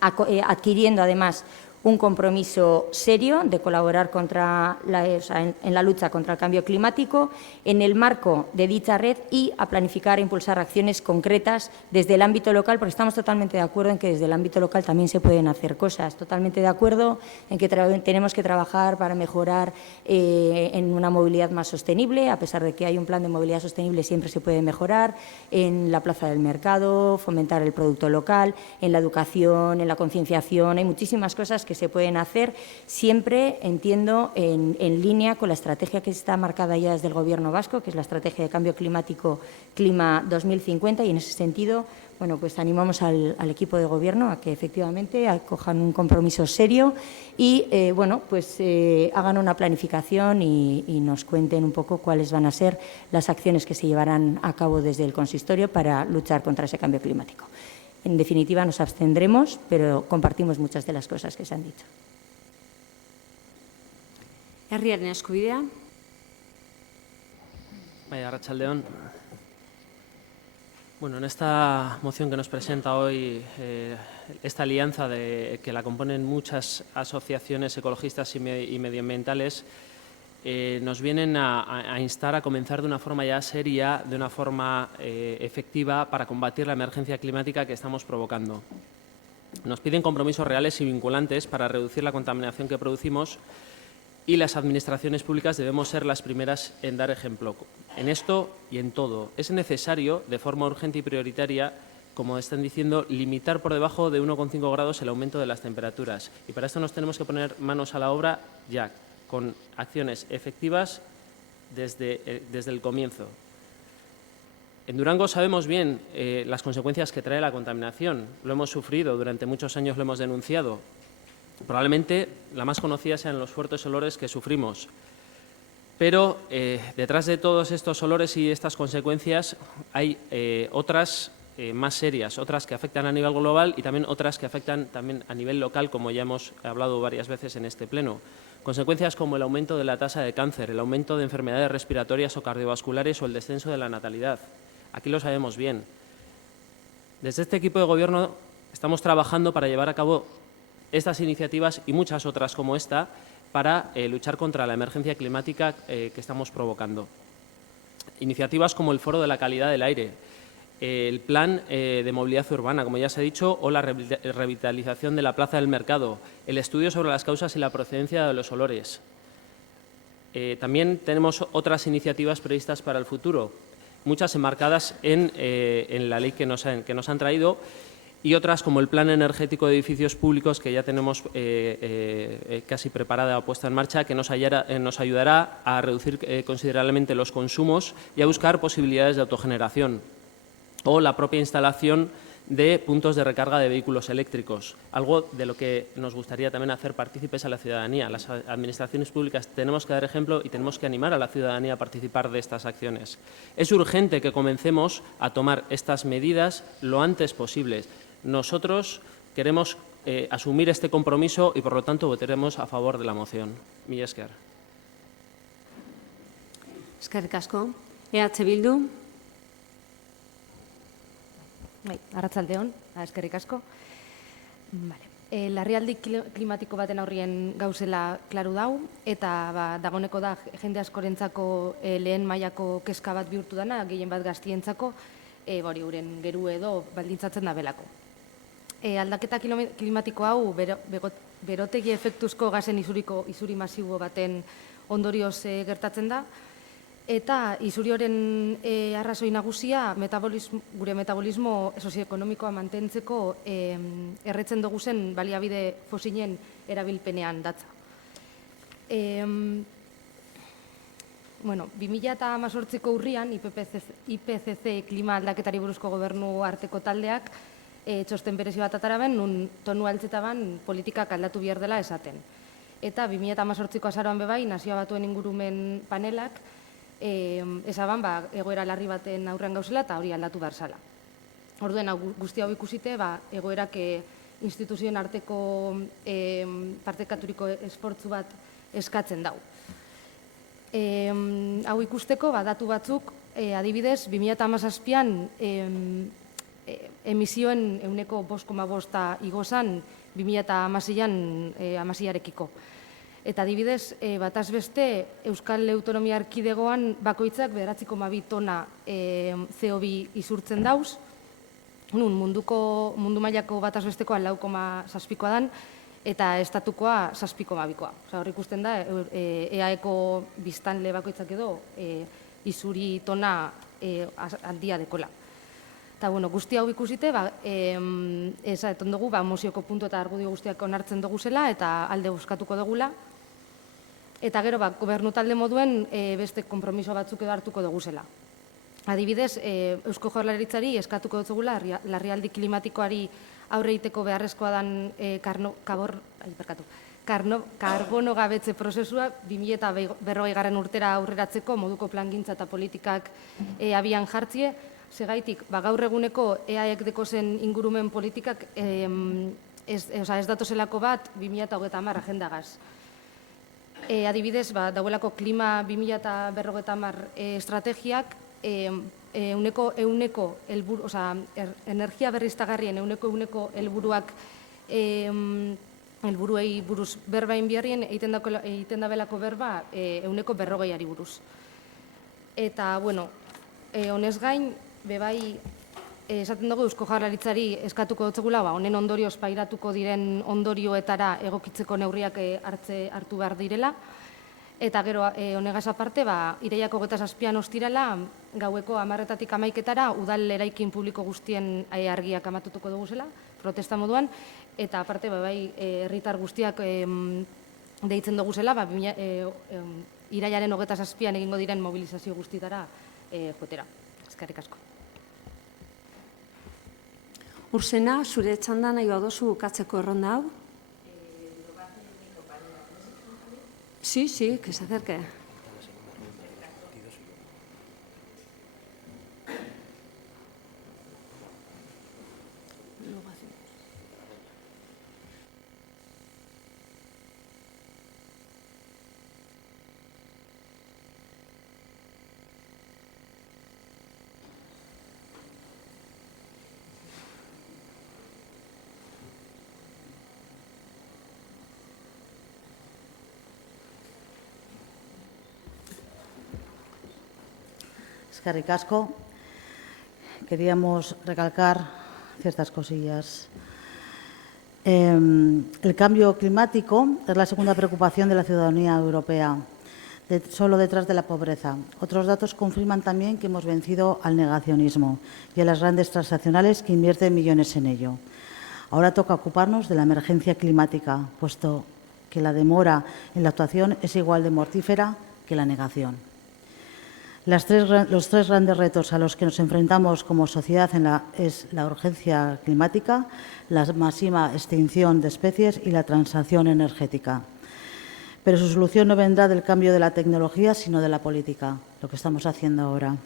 adquiriendo además un compromiso serio de colaborar en la lucha contra el cambio climático en el marco de dicha red, y a planificar e impulsar acciones concretas desde el ámbito local, porque estamos totalmente de acuerdo en que desde el ámbito local también se pueden hacer cosas. Totalmente de acuerdo en que tenemos que trabajar para mejorar en una movilidad más sostenible. A pesar de que hay un plan de movilidad sostenible, siempre se puede mejorar en la plaza del mercado, fomentar el producto local, en la educación, en la concienciación. Hay muchísimas cosas que se pueden hacer, siempre, entiendo, en línea con la estrategia que está marcada ya desde el Gobierno vasco, que es la Estrategia de Cambio Climático Clima 2050, y en ese sentido, pues animamos al equipo de Gobierno a que efectivamente acojan un compromiso serio y hagan una planificación y nos cuenten un poco cuáles van a ser las acciones que se llevarán a cabo desde el consistorio para luchar contra ese cambio climático. En definitiva, nos abstendremos, pero compartimos muchas de las cosas que se han dicho. Herriaren eskubidea. Arratsaldeon. En esta moción que nos presenta hoy, esta alianza que la componen muchas asociaciones ecologistas y medioambientales, nos vienen a instar a comenzar de una forma ya seria, de una forma efectiva, para combatir la emergencia climática que estamos provocando. Nos piden compromisos reales y vinculantes para reducir la contaminación que producimos, y las administraciones públicas debemos ser las primeras en dar ejemplo. En esto y en todo, es necesario, de forma urgente y prioritaria, como están diciendo, limitar por debajo de 1,5 grados el aumento de las temperaturas. Y para esto nos tenemos que poner manos a la obra ya, con acciones efectivas desde el comienzo. En Durango sabemos bien las consecuencias que trae la contaminación. Lo hemos sufrido, durante muchos años lo hemos denunciado. Probablemente la más conocida sean los fuertes olores que sufrimos. Pero detrás de todos estos olores y estas consecuencias hay otras más serias, otras que afectan a nivel global y también otras que afectan también a nivel local, como ya hemos hablado varias veces en este pleno. Consecuencias como el aumento de la tasa de cáncer, el aumento de enfermedades respiratorias o cardiovasculares o el descenso de la natalidad. Aquí lo sabemos bien. Desde este equipo de gobierno estamos trabajando para llevar a cabo estas iniciativas y muchas otras como esta para luchar contra la emergencia climática que estamos provocando. Iniciativas como el Foro de la Calidad del Aire, el Plan de Movilidad Urbana, como ya se ha dicho, o la revitalización de la Plaza del Mercado, el estudio sobre las causas y la procedencia de los olores. También tenemos otras iniciativas previstas para el futuro, muchas enmarcadas en la ley que nos han traído, y otras como el Plan Energético de Edificios Públicos, que ya tenemos casi preparada o puesta en marcha, que nos ayudará a reducir considerablemente los consumos y a buscar posibilidades de autogeneración, o la propia instalación de puntos de recarga de vehículos eléctricos, algo de lo que nos gustaría también hacer partícipes a la ciudadanía. Las administraciones públicas tenemos que dar ejemplo y tenemos que animar a la ciudadanía a participar de estas acciones. Es urgente que comencemos a tomar estas medidas lo antes posible. Nosotros queremos asumir este compromiso y, por lo tanto, votaremos a favor de la moción. Mila esker. Eskerrik asko. EH Bildu. Arratsaldeon, eskerrik asko. Larrialdi klimatiko baten aurrien gauzela klaru dau, eta dagoneko da jende askorentzako lehen mailako kezka bat bihurtu dana, gehien bat gaztientzako, uren geru edo baldintzatzen da belako. Aldaketa klimatiko hau berotegi efektuzko gasen isuri masibo baten ondorioz gertatzen da, eta isuri horren arrazoi nagusia gure metabolismo sozioekonomikoa mantentzeko erretzen dugu zen baliabide fosilen erabilpenean datza. 2018ko urrian IPCC klima aldaketari buruzko gobernu arteko taldeak txosten berezi bat ataraben, nun tonu altzetaban politikak aldatu behar dela esaten. Eta 2018ko azaroan bebai, Nazio Batuen ingurumen panelak esaban egoera larri baten aurrean gauzela eta hori aldatu behar zala. Orduen, guzti hau ikusite, egoerak instituzioen arteko partekaturiko esportzu bat eskatzen dau. Hau ikusteko, datu batzuk, adibidez, 2017an emisioen 5,5 igozan 2016an amasiarekiko. Eta adibidez, bataz beste, Euskal Autonomia Erkidegoan bakoitzak 9,2 tona CO2 izurtzen dauz, mundu mailako bataz bestekoa 4,7koa dan, eta estatukoa 7,2koa. Hor ikusten da, EAEko biztanle bakoitzak edo izuri tona handia dekola. Eta guzti hau ikusite, esaten dugu, mozioko puntu eta argudio guztiak onartzen dugu zela, eta alde bozkatuko dugula. Eta gero, gobernu talde moduen beste konpromiso batzuk edo hartuko dugu zela. Adibidez, Eusko Jaurlaritzari eskatuko dugula larrialdi klimatikoari aurre egiteko beharrezkoa dan karbono gabetze prozesua 2040 urtera aurreratzeko moduko plangintza eta politikak abian jartzie, segaitik, gaur eguneko EAEk dekozen ingurumen politikak ez datozelako bat 2030 agendagaz. Adibidez, dauelako klima 2050 estrategiak energia berriztagarrien euneko helburuak helburuei buruz berba inbiarrien egiten dabelako berba euneko 40ari buruz. Eta, honez gain, bebai, esaten dugu Eusko Jaurlaritzari eskatuko dutzegula, honen ondorioz pairatuko diren ondorioetara egokitzeko neurriak hartu behar direla. Eta gero, honegaz aparte, iraiako 27an ostirala, gaueko 10:00-tik 11:00 udal eraikin publiko guztien argiak amatutuko dugu zela, protesta moduan, eta aparte, herritar guztiak deitzen dugu zela, irailaren 27an egingo diren mobilizazio guztietara jotera. Eskerrik asko. Ursena, zure txanda nahi badozu katzeko erronda hau? Sí, que se acerque. Eskerrik asko. Queríamos recalcar ciertas cosillas. El cambio climático es la segunda preocupación de la ciudadanía europea, solo detrás de la pobreza. Otros datos confirman también que hemos vencido al negacionismo y a las grandes transnacionales que invierten millones en ello. Ahora toca ocuparnos de la emergencia climática, puesto que la demora en la actuación es igual de mortífera que la negación. Los tres grandes retos a los que nos enfrentamos como sociedad es la urgencia climática, la masiva extinción de especies y la transición energética. Pero su solución no vendrá del cambio de la tecnología, sino de la política, lo que estamos haciendo ahora.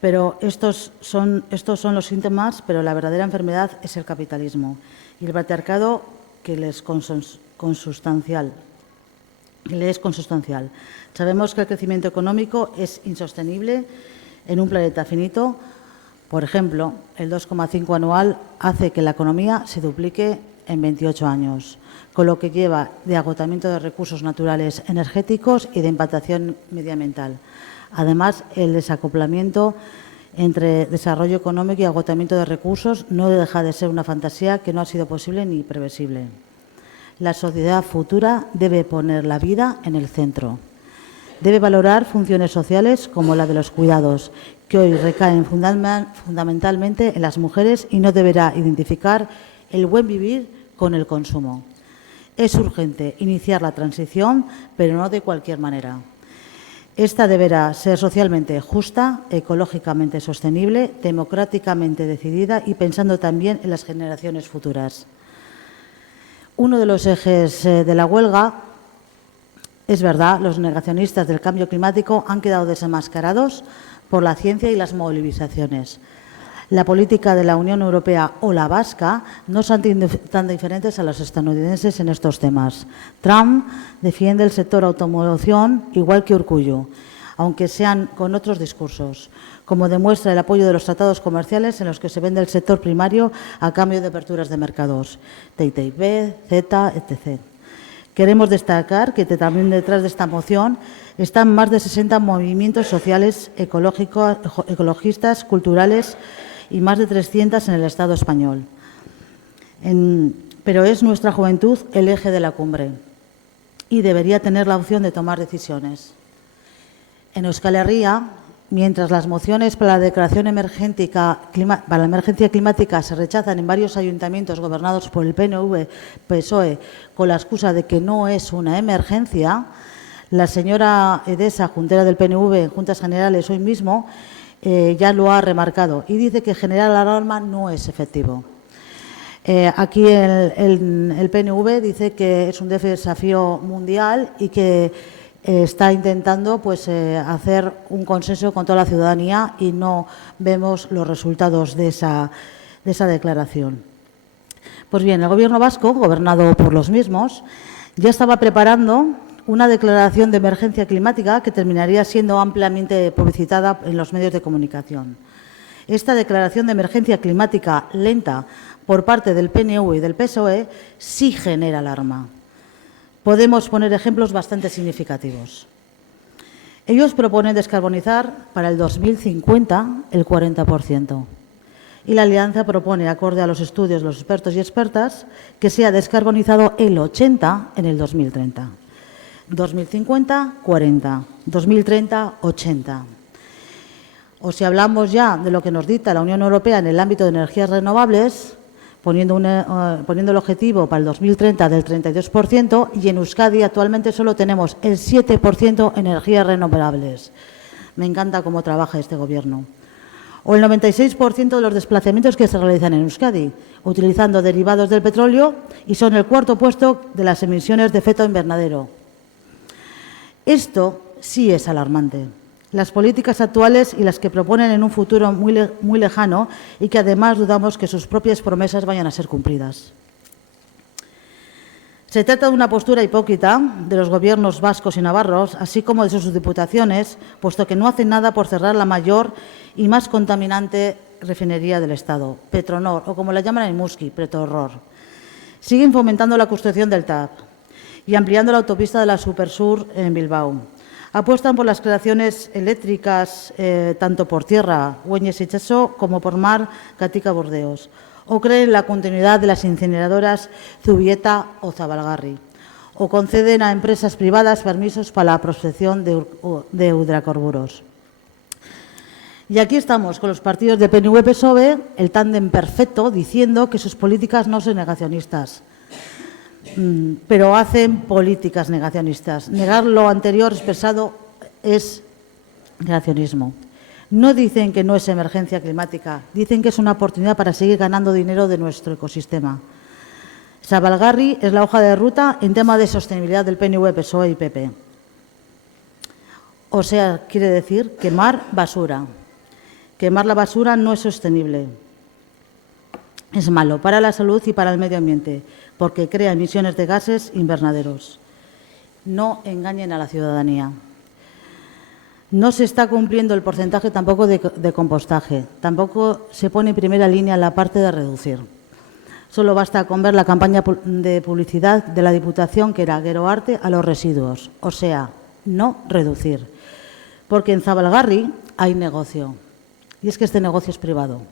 Pero estos son los síntomas, pero la verdadera enfermedad es el capitalismo y el patriarcado que le es consustancial. Sabemos que el crecimiento económico es insostenible en un planeta finito. Por ejemplo, el 2,5 anual hace que la economía se duplique en 28 años, con lo que lleva de agotamiento de recursos naturales energéticos y de impactación medioambiental. Además, el desacoplamiento entre desarrollo económico y agotamiento de recursos no deja de ser una fantasía que no ha sido posible ni previsible. La sociedad futura debe poner la vida en el centro. Debe valorar funciones sociales como la de los cuidados, que hoy recaen fundamentalmente en las mujeres, y no deberá identificar el buen vivir con el consumo. Es urgente iniciar la transición, pero no de cualquier manera. Esta deberá ser socialmente justa, ecológicamente sostenible, democráticamente decidida y pensando también en las generaciones futuras. Uno de los ejes de la huelga, es verdad, los negacionistas del cambio climático han quedado desenmascarados por la ciencia y las movilizaciones. La política de la Unión Europea o la vasca no son tan diferentes a los estadounidenses en estos temas. Trump defiende el sector automoción igual que Urkullu, aunque sean con otros discursos, como demuestra el apoyo de los tratados comerciales en los que se vende el sector primario a cambio de aperturas de mercados, TTIP, CETA, etc. Queremos destacar que también detrás de esta moción están más de 60 movimientos sociales, ecologistas, culturales y más de 300 en el Estado español. Pero es nuestra juventud el eje de la cumbre y debería tener la opción de tomar decisiones. En Euskal Herria, mientras las mociones para la declaración para la emergencia climática se rechazan en varios ayuntamientos gobernados por el PNV-PSOE con la excusa de que no es una emergencia, la señora Edesa, juntera del PNV en Juntas Generales hoy mismo, ya lo ha remarcado y dice que generar la alarma no es efectivo. Aquí el PNV dice que es un desafío mundial y que está intentando hacer un consenso con toda la ciudadanía y no vemos los resultados de esa declaración. Pues bien, el Gobierno vasco, gobernado por los mismos, ya estaba preparando una declaración de emergencia climática que terminaría siendo ampliamente publicitada en los medios de comunicación. Esta declaración de emergencia climática lenta por parte del PNV y del PSOE sí genera alarma. Podemos poner ejemplos bastante significativos. Ellos proponen descarbonizar para el 2050 el 40%. Y la Alianza propone, acorde a los estudios de los expertos y expertas, que sea descarbonizado el 80% en el 2030. 2050, 40. 2030, 80. O si hablamos ya de lo que nos dicta la Unión Europea en el ámbito de energías renovables, poniendo el objetivo para el 2030 del 32%, y en Euskadi actualmente solo tenemos el 7% energías renovables. Me encanta cómo trabaja este Gobierno. O el 96% de los desplazamientos que se realizan en Euskadi, utilizando derivados del petróleo, y son el cuarto puesto de las emisiones de efecto invernadero. Esto sí es alarmante. Las políticas actuales y las que proponen en un futuro muy lejano y que además dudamos que sus propias promesas vayan a ser cumplidas. Se trata de una postura hipócrita de los gobiernos vascos y navarros, así como de sus diputaciones, puesto que no hacen nada por cerrar la mayor y más contaminante refinería del Estado, Petronor, o como la llaman en Muski, Petrorror. Siguen fomentando la construcción del TAP y ampliando la autopista de la Supersur en Bilbao. Apuestan por las creaciones eléctricas tanto por tierra, Güeñes y Itsaso, como por mar, Gatica-Burdeos. O creen en la continuidad de las incineradoras Zubieta o Zabalgarri. O conceden a empresas privadas permisos para la prospección de hidrocarburos. Y aquí estamos con los partidos de PNV-PSOE, el tándem perfecto, diciendo que sus políticas no son negacionistas. Pero hacen políticas negacionistas. Negar lo anterior expresado es negacionismo. No dicen que no es emergencia climática, dicen que es una oportunidad para seguir ganando dinero de nuestro ecosistema. Zabalgarri es la hoja de ruta en tema de sostenibilidad del PNV, PSOE y PP. O sea, quiere decir quemar basura. Quemar la basura no es sostenible. Es malo para la salud y para el medio ambiente, porque crea emisiones de gases invernaderos. No engañen a la ciudadanía. No se está cumpliendo el porcentaje tampoco de compostaje. Tampoco se pone en primera línea la parte de reducir. Solo basta con ver la campaña de publicidad de la Diputación, que era Gero arte a los residuos. O sea, no reducir. Porque en Zabalgarri hay negocio. Y es que este negocio es privado.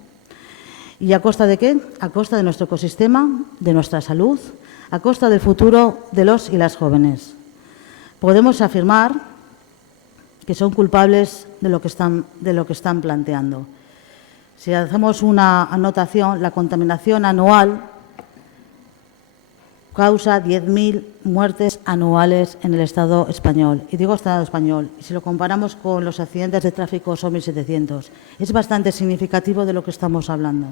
¿Y a costa de qué? A costa de nuestro ecosistema, de nuestra salud, a costa del futuro de los y las jóvenes. Podemos afirmar que son culpables de lo que están planteando. Si hacemos una anotación, la contaminación anual causa 10.000 muertes anuales en el Estado español. Y digo Estado español. Y si lo comparamos con los accidentes de tráfico, son 1.700. Es bastante significativo de lo que estamos hablando.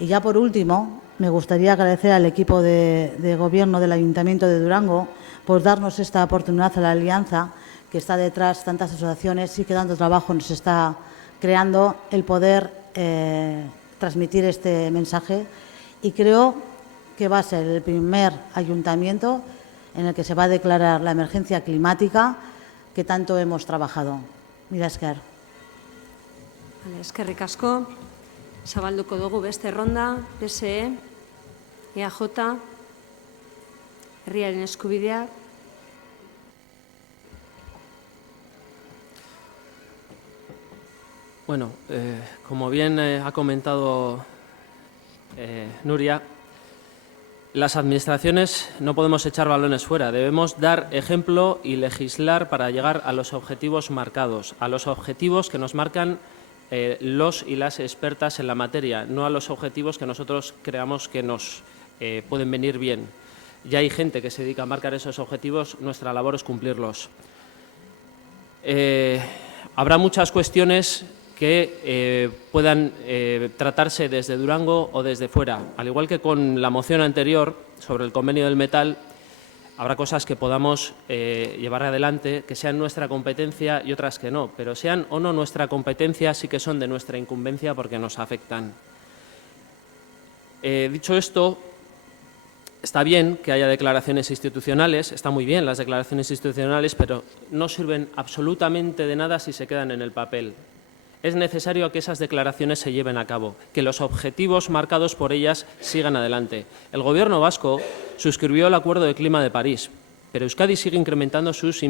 Y ya por último, me gustaría agradecer al equipo de gobierno del Ayuntamiento de Durango por darnos esta oportunidad a la alianza que está detrás, tantas asociaciones y que dando trabajo nos está creando el poder transmitir este mensaje. Y creo que va a ser el primer ayuntamiento en el que se va a declarar la emergencia climática que tanto hemos trabajado. Mila esker. Eskerrik asko. Zabalduko dugu beste ronda, PSE, EAJ, Herriaren Eskubideak. Bueno, como bien ha comentado Nuria, las administraciones no podemos echar balones fuera, debemos dar ejemplo y legislar para llegar a los objetivos marcados, a los objetivos que nos marcan los y las expertas en la materia, no a los objetivos que nosotros creamos que nos pueden venir bien. Ya hay gente que se dedica a marcar esos objetivos, nuestra labor es cumplirlos. Habrá muchas cuestiones que puedan tratarse desde Durango o desde fuera. Al igual que con la moción anterior sobre el convenio del metal, habrá cosas que podamos llevar adelante, que sean nuestra competencia y otras que no, pero sean o no nuestra competencia, sí que son de nuestra incumbencia porque nos afectan. Dicho esto, está bien que haya declaraciones institucionales, está muy bien las declaraciones institucionales, pero no sirven absolutamente de nada si se quedan en el papel. Es necesario que esas declaraciones se lleven a cabo, que los objetivos marcados por ellas sigan adelante. El Gobierno vasco suscribió el Acuerdo de Clima de París, pero Euskadi sigue incrementando sus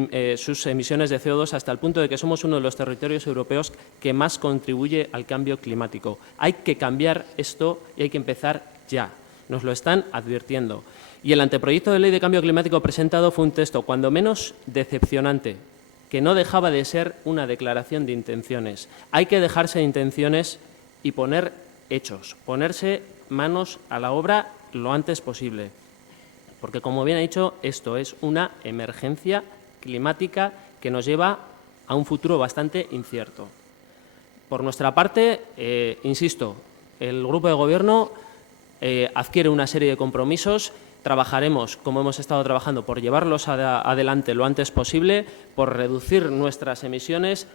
emisiones de CO2 hasta el punto de que somos uno de los territorios europeos que más contribuye al cambio climático. Hay que cambiar esto y hay que empezar ya. Nos lo están advirtiendo. Y el anteproyecto de ley de cambio climático presentado fue un texto, cuando menos, decepcionante, que no dejaba de ser una declaración de intenciones. Hay que dejarse de intenciones y poner hechos, ponerse manos a la obra lo antes posible. Porque, como bien ha dicho, esto es una emergencia climática que nos lleva a un futuro bastante incierto. Por nuestra parte, insisto, el Grupo de Gobierno adquiere una serie de compromisos. Trabajaremos, como hemos estado trabajando, por llevarlos adelante lo antes posible, por reducir nuestras emisiones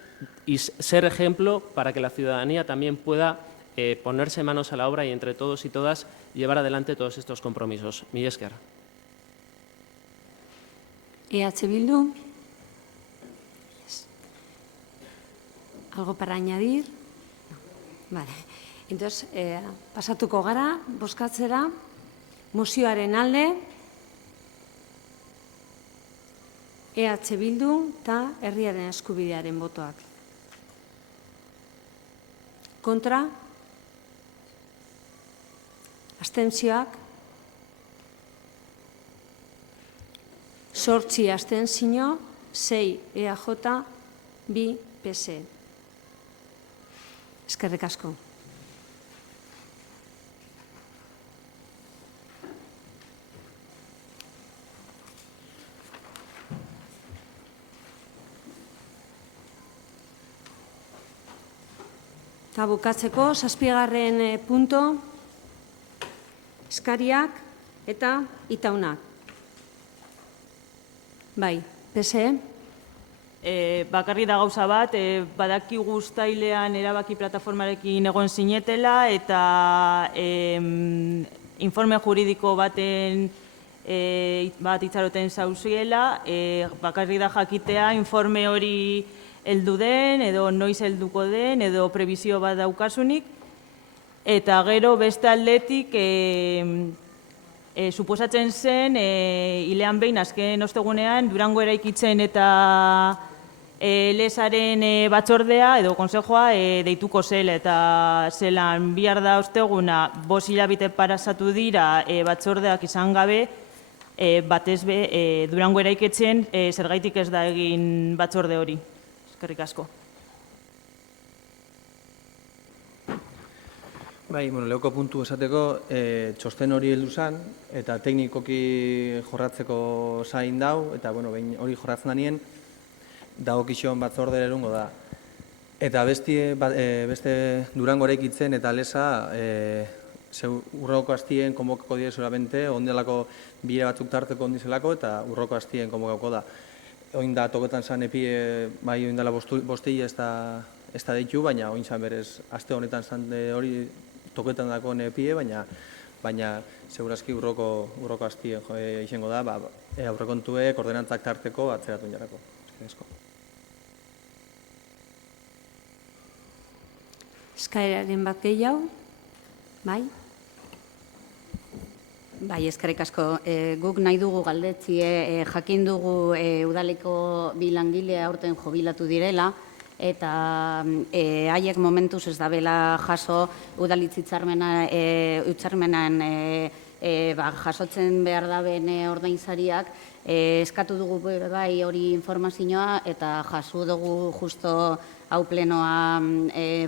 y ser ejemplo para que la ciudadanía también pueda ponerse manos a la obra y entre todos y todas llevar adelante todos estos compromisos. Mila esker. EH Bildu. ¿Algo para añadir? No. Vale. Entonces, pasatuko gara, bozkatzera. Mozioaren alde, EH Bildu eta Herriaren Eskubidearen botoak. Kontra? Abstentzioak? 8 abstentzio, 6 EAJ, 2 PSE. Eskerrik asko. Eta bukatzeko, 7. punto, eskariak eta itaunak. Bai, PSE? Bakarri da gauza bat, badaki uztailean erabaki plataformarekin egon zinetela eta informe juridiko baten bat itxaroten zauziela, bakarri da jakitea informe hori heldu den, edo noiz helduko den, edo prebizio bat daukasunik, eta gero beste aldetik suposatzen zen, hilean behin azken ostegunean, Durango eraikitzen eta lesaren batzordea edo konsejoa deituko zela eta zelan bihar da osteguna 5 hilabete pasatu dira batzordeak izan gabe, batez be Durango eraiketzen zergaitik ez da egin batzorde hori. Eskerrik asko. Bai, lehoko puntu esateko, txosten hori heldu zen, eta teknikoki jorratzeko zain dau, eta hori jorratzen danien, dagokizon batzordera erungo da. Eta beste Durango eraikitzen eta lesa, urroko hastien konbokako dire solamente, ondelako bire batzuk tarteko ondizelako, eta urroko hastien konbokako da. Oin da toketan zan epie, bai oin dela bostei ez da deitu, baina oin zan berez, aste honetan zan hori toketan dako epie, baina segurazki urroko hastien izango da, aurrekontuek ordenantzak tarteko atzeratu jarako. Eskaeraren bat gehiago? Bai? Bai, eskerrik asko. Guk nahi dugu galdetzie, jakin dugu udaleko bi langile aurten jubilatu direla, eta haiek momentuz ez dabela jaso udalitzarmenan jasotzen behar daben ordainsariak, eskatu dugu bai hori informazioa eta jaso dugu justo hau plenoa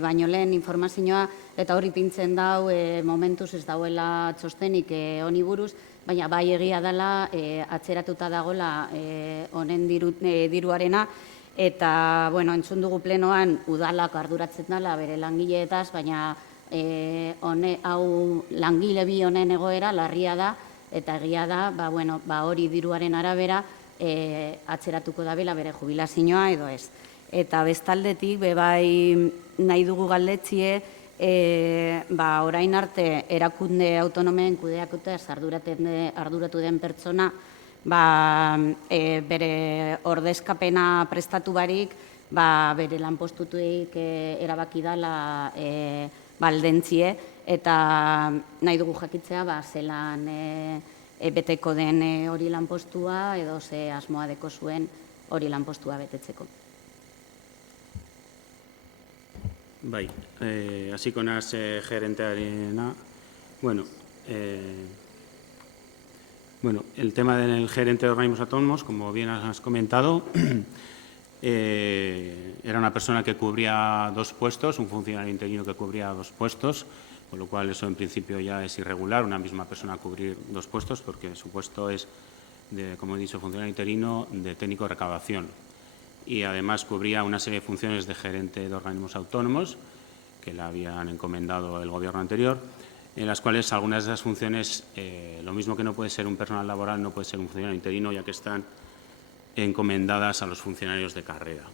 baino lehen informazioa, eta hori pintzen dau momentuz ez dauela txostenik honi buruz, baina bai egia dela atzeratuta dagoela honen diruarena, eta entzun dugu plenoan udalak arduratzen dela bere langileetaz, baina hau langile bi honen egoera larria da, eta egia da hori diruaren arabera atzeratuko dabela bere jubilazioa edo ez. Eta bestaldetik, bai nahi dugu galdetzie, orain arte erakunde autonomen kudeakutaz arduratu den pertsona, bere ordezkapena prestatu barik, bere lanpostutuik erabaki dela baldentzie, eta nahi dugu jakitzea zelan beteko den hori lanpostua edo ze asmoa deko zuen hori lanpostua betetzeko. Bai, hasiko naiz gerentearena. Bueno, el tema del gerente de organismos autónomos, como bien has comentado, era una persona que cubría 2 puestos, un funcionario interino que cubría 2 puestos, con lo cual eso en principio ya es irregular, una misma persona cubrir 2 puestos, porque su puesto es, como he dicho, funcionario interino de técnico de recaudación. Y además cubría una serie de funciones de gerente de organismos autónomos que le habían encomendado el Gobierno anterior, en las cuales algunas de esas funciones, lo mismo que no puede ser un personal laboral, no puede ser un funcionario interino, ya que están encomendadas a los funcionarios de carrera.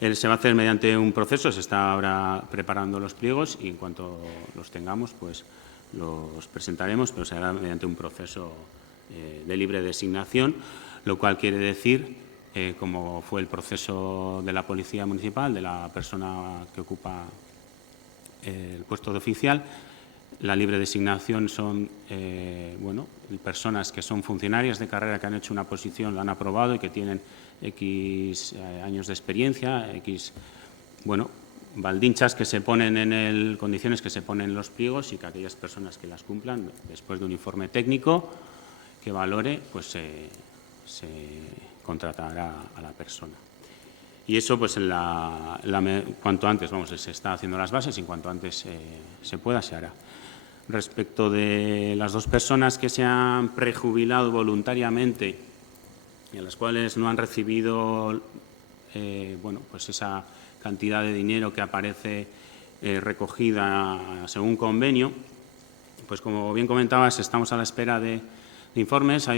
Se va a hacer mediante un proceso, se está ahora preparando los pliegos y en cuanto los tengamos, pues los presentaremos, pero se hará mediante un proceso de libre designación, lo cual quiere decir, como fue el proceso de la Policía Municipal, de la persona que ocupa el puesto de oficial, la libre designación son personas que son funcionarias de carrera que han hecho una posición, lo han aprobado y que tienen X años de experiencia, X, baldinchas que se ponen condiciones que se ponen en los pliegos y que aquellas personas que las cumplan, después de un informe técnico que valore, pues se contratará a la persona. Y eso, pues, cuanto antes, se está haciendo las bases y cuanto antes se pueda, se hará. Respecto de las 2 personas que se han prejubilado voluntariamente y a las cuales no han recibido esa cantidad de dinero que aparece recogida según convenio, pues como bien comentabas, estamos a la espera de informes. Va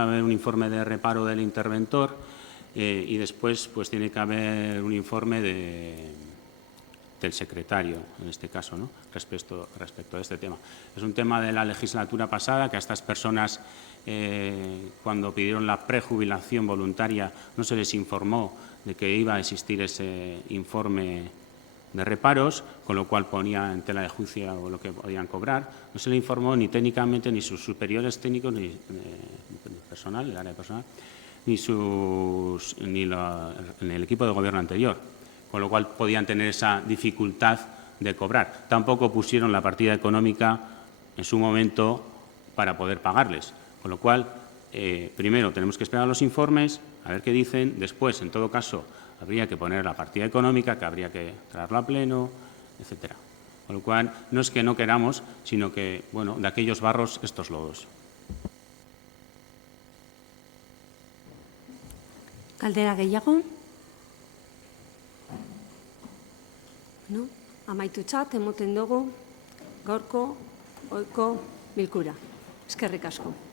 a haber un informe de reparo del interventor y después pues tiene que haber un informe del secretario, en este caso, ¿no? respecto a este tema. Es un tema de la legislatura pasada, que a estas personas, cuando pidieron la prejubilación voluntaria, no se les informó de que iba a existir ese informe de reparos, con lo cual ponía en tela de juicio lo que podían cobrar. No se le informó ni técnicamente, ni sus superiores técnicos, ni personal, el área de personal, en el equipo de gobierno anterior, con lo cual podían tener esa dificultad de cobrar. Tampoco pusieron la partida económica en su momento para poder pagarles, con lo cual, primero tenemos que esperar los informes, a ver qué dicen, después, en todo caso, habría que poner la partida económica, que habría que traerla a pleno, etcétera. Con lo cual, no es que no queramos, sino que, bueno, de aquellos barros, estos lodos. Galdera gehiago? No? Amaitutzat emoten dugu gaurko ohiko bilkura. Eskerrik asko.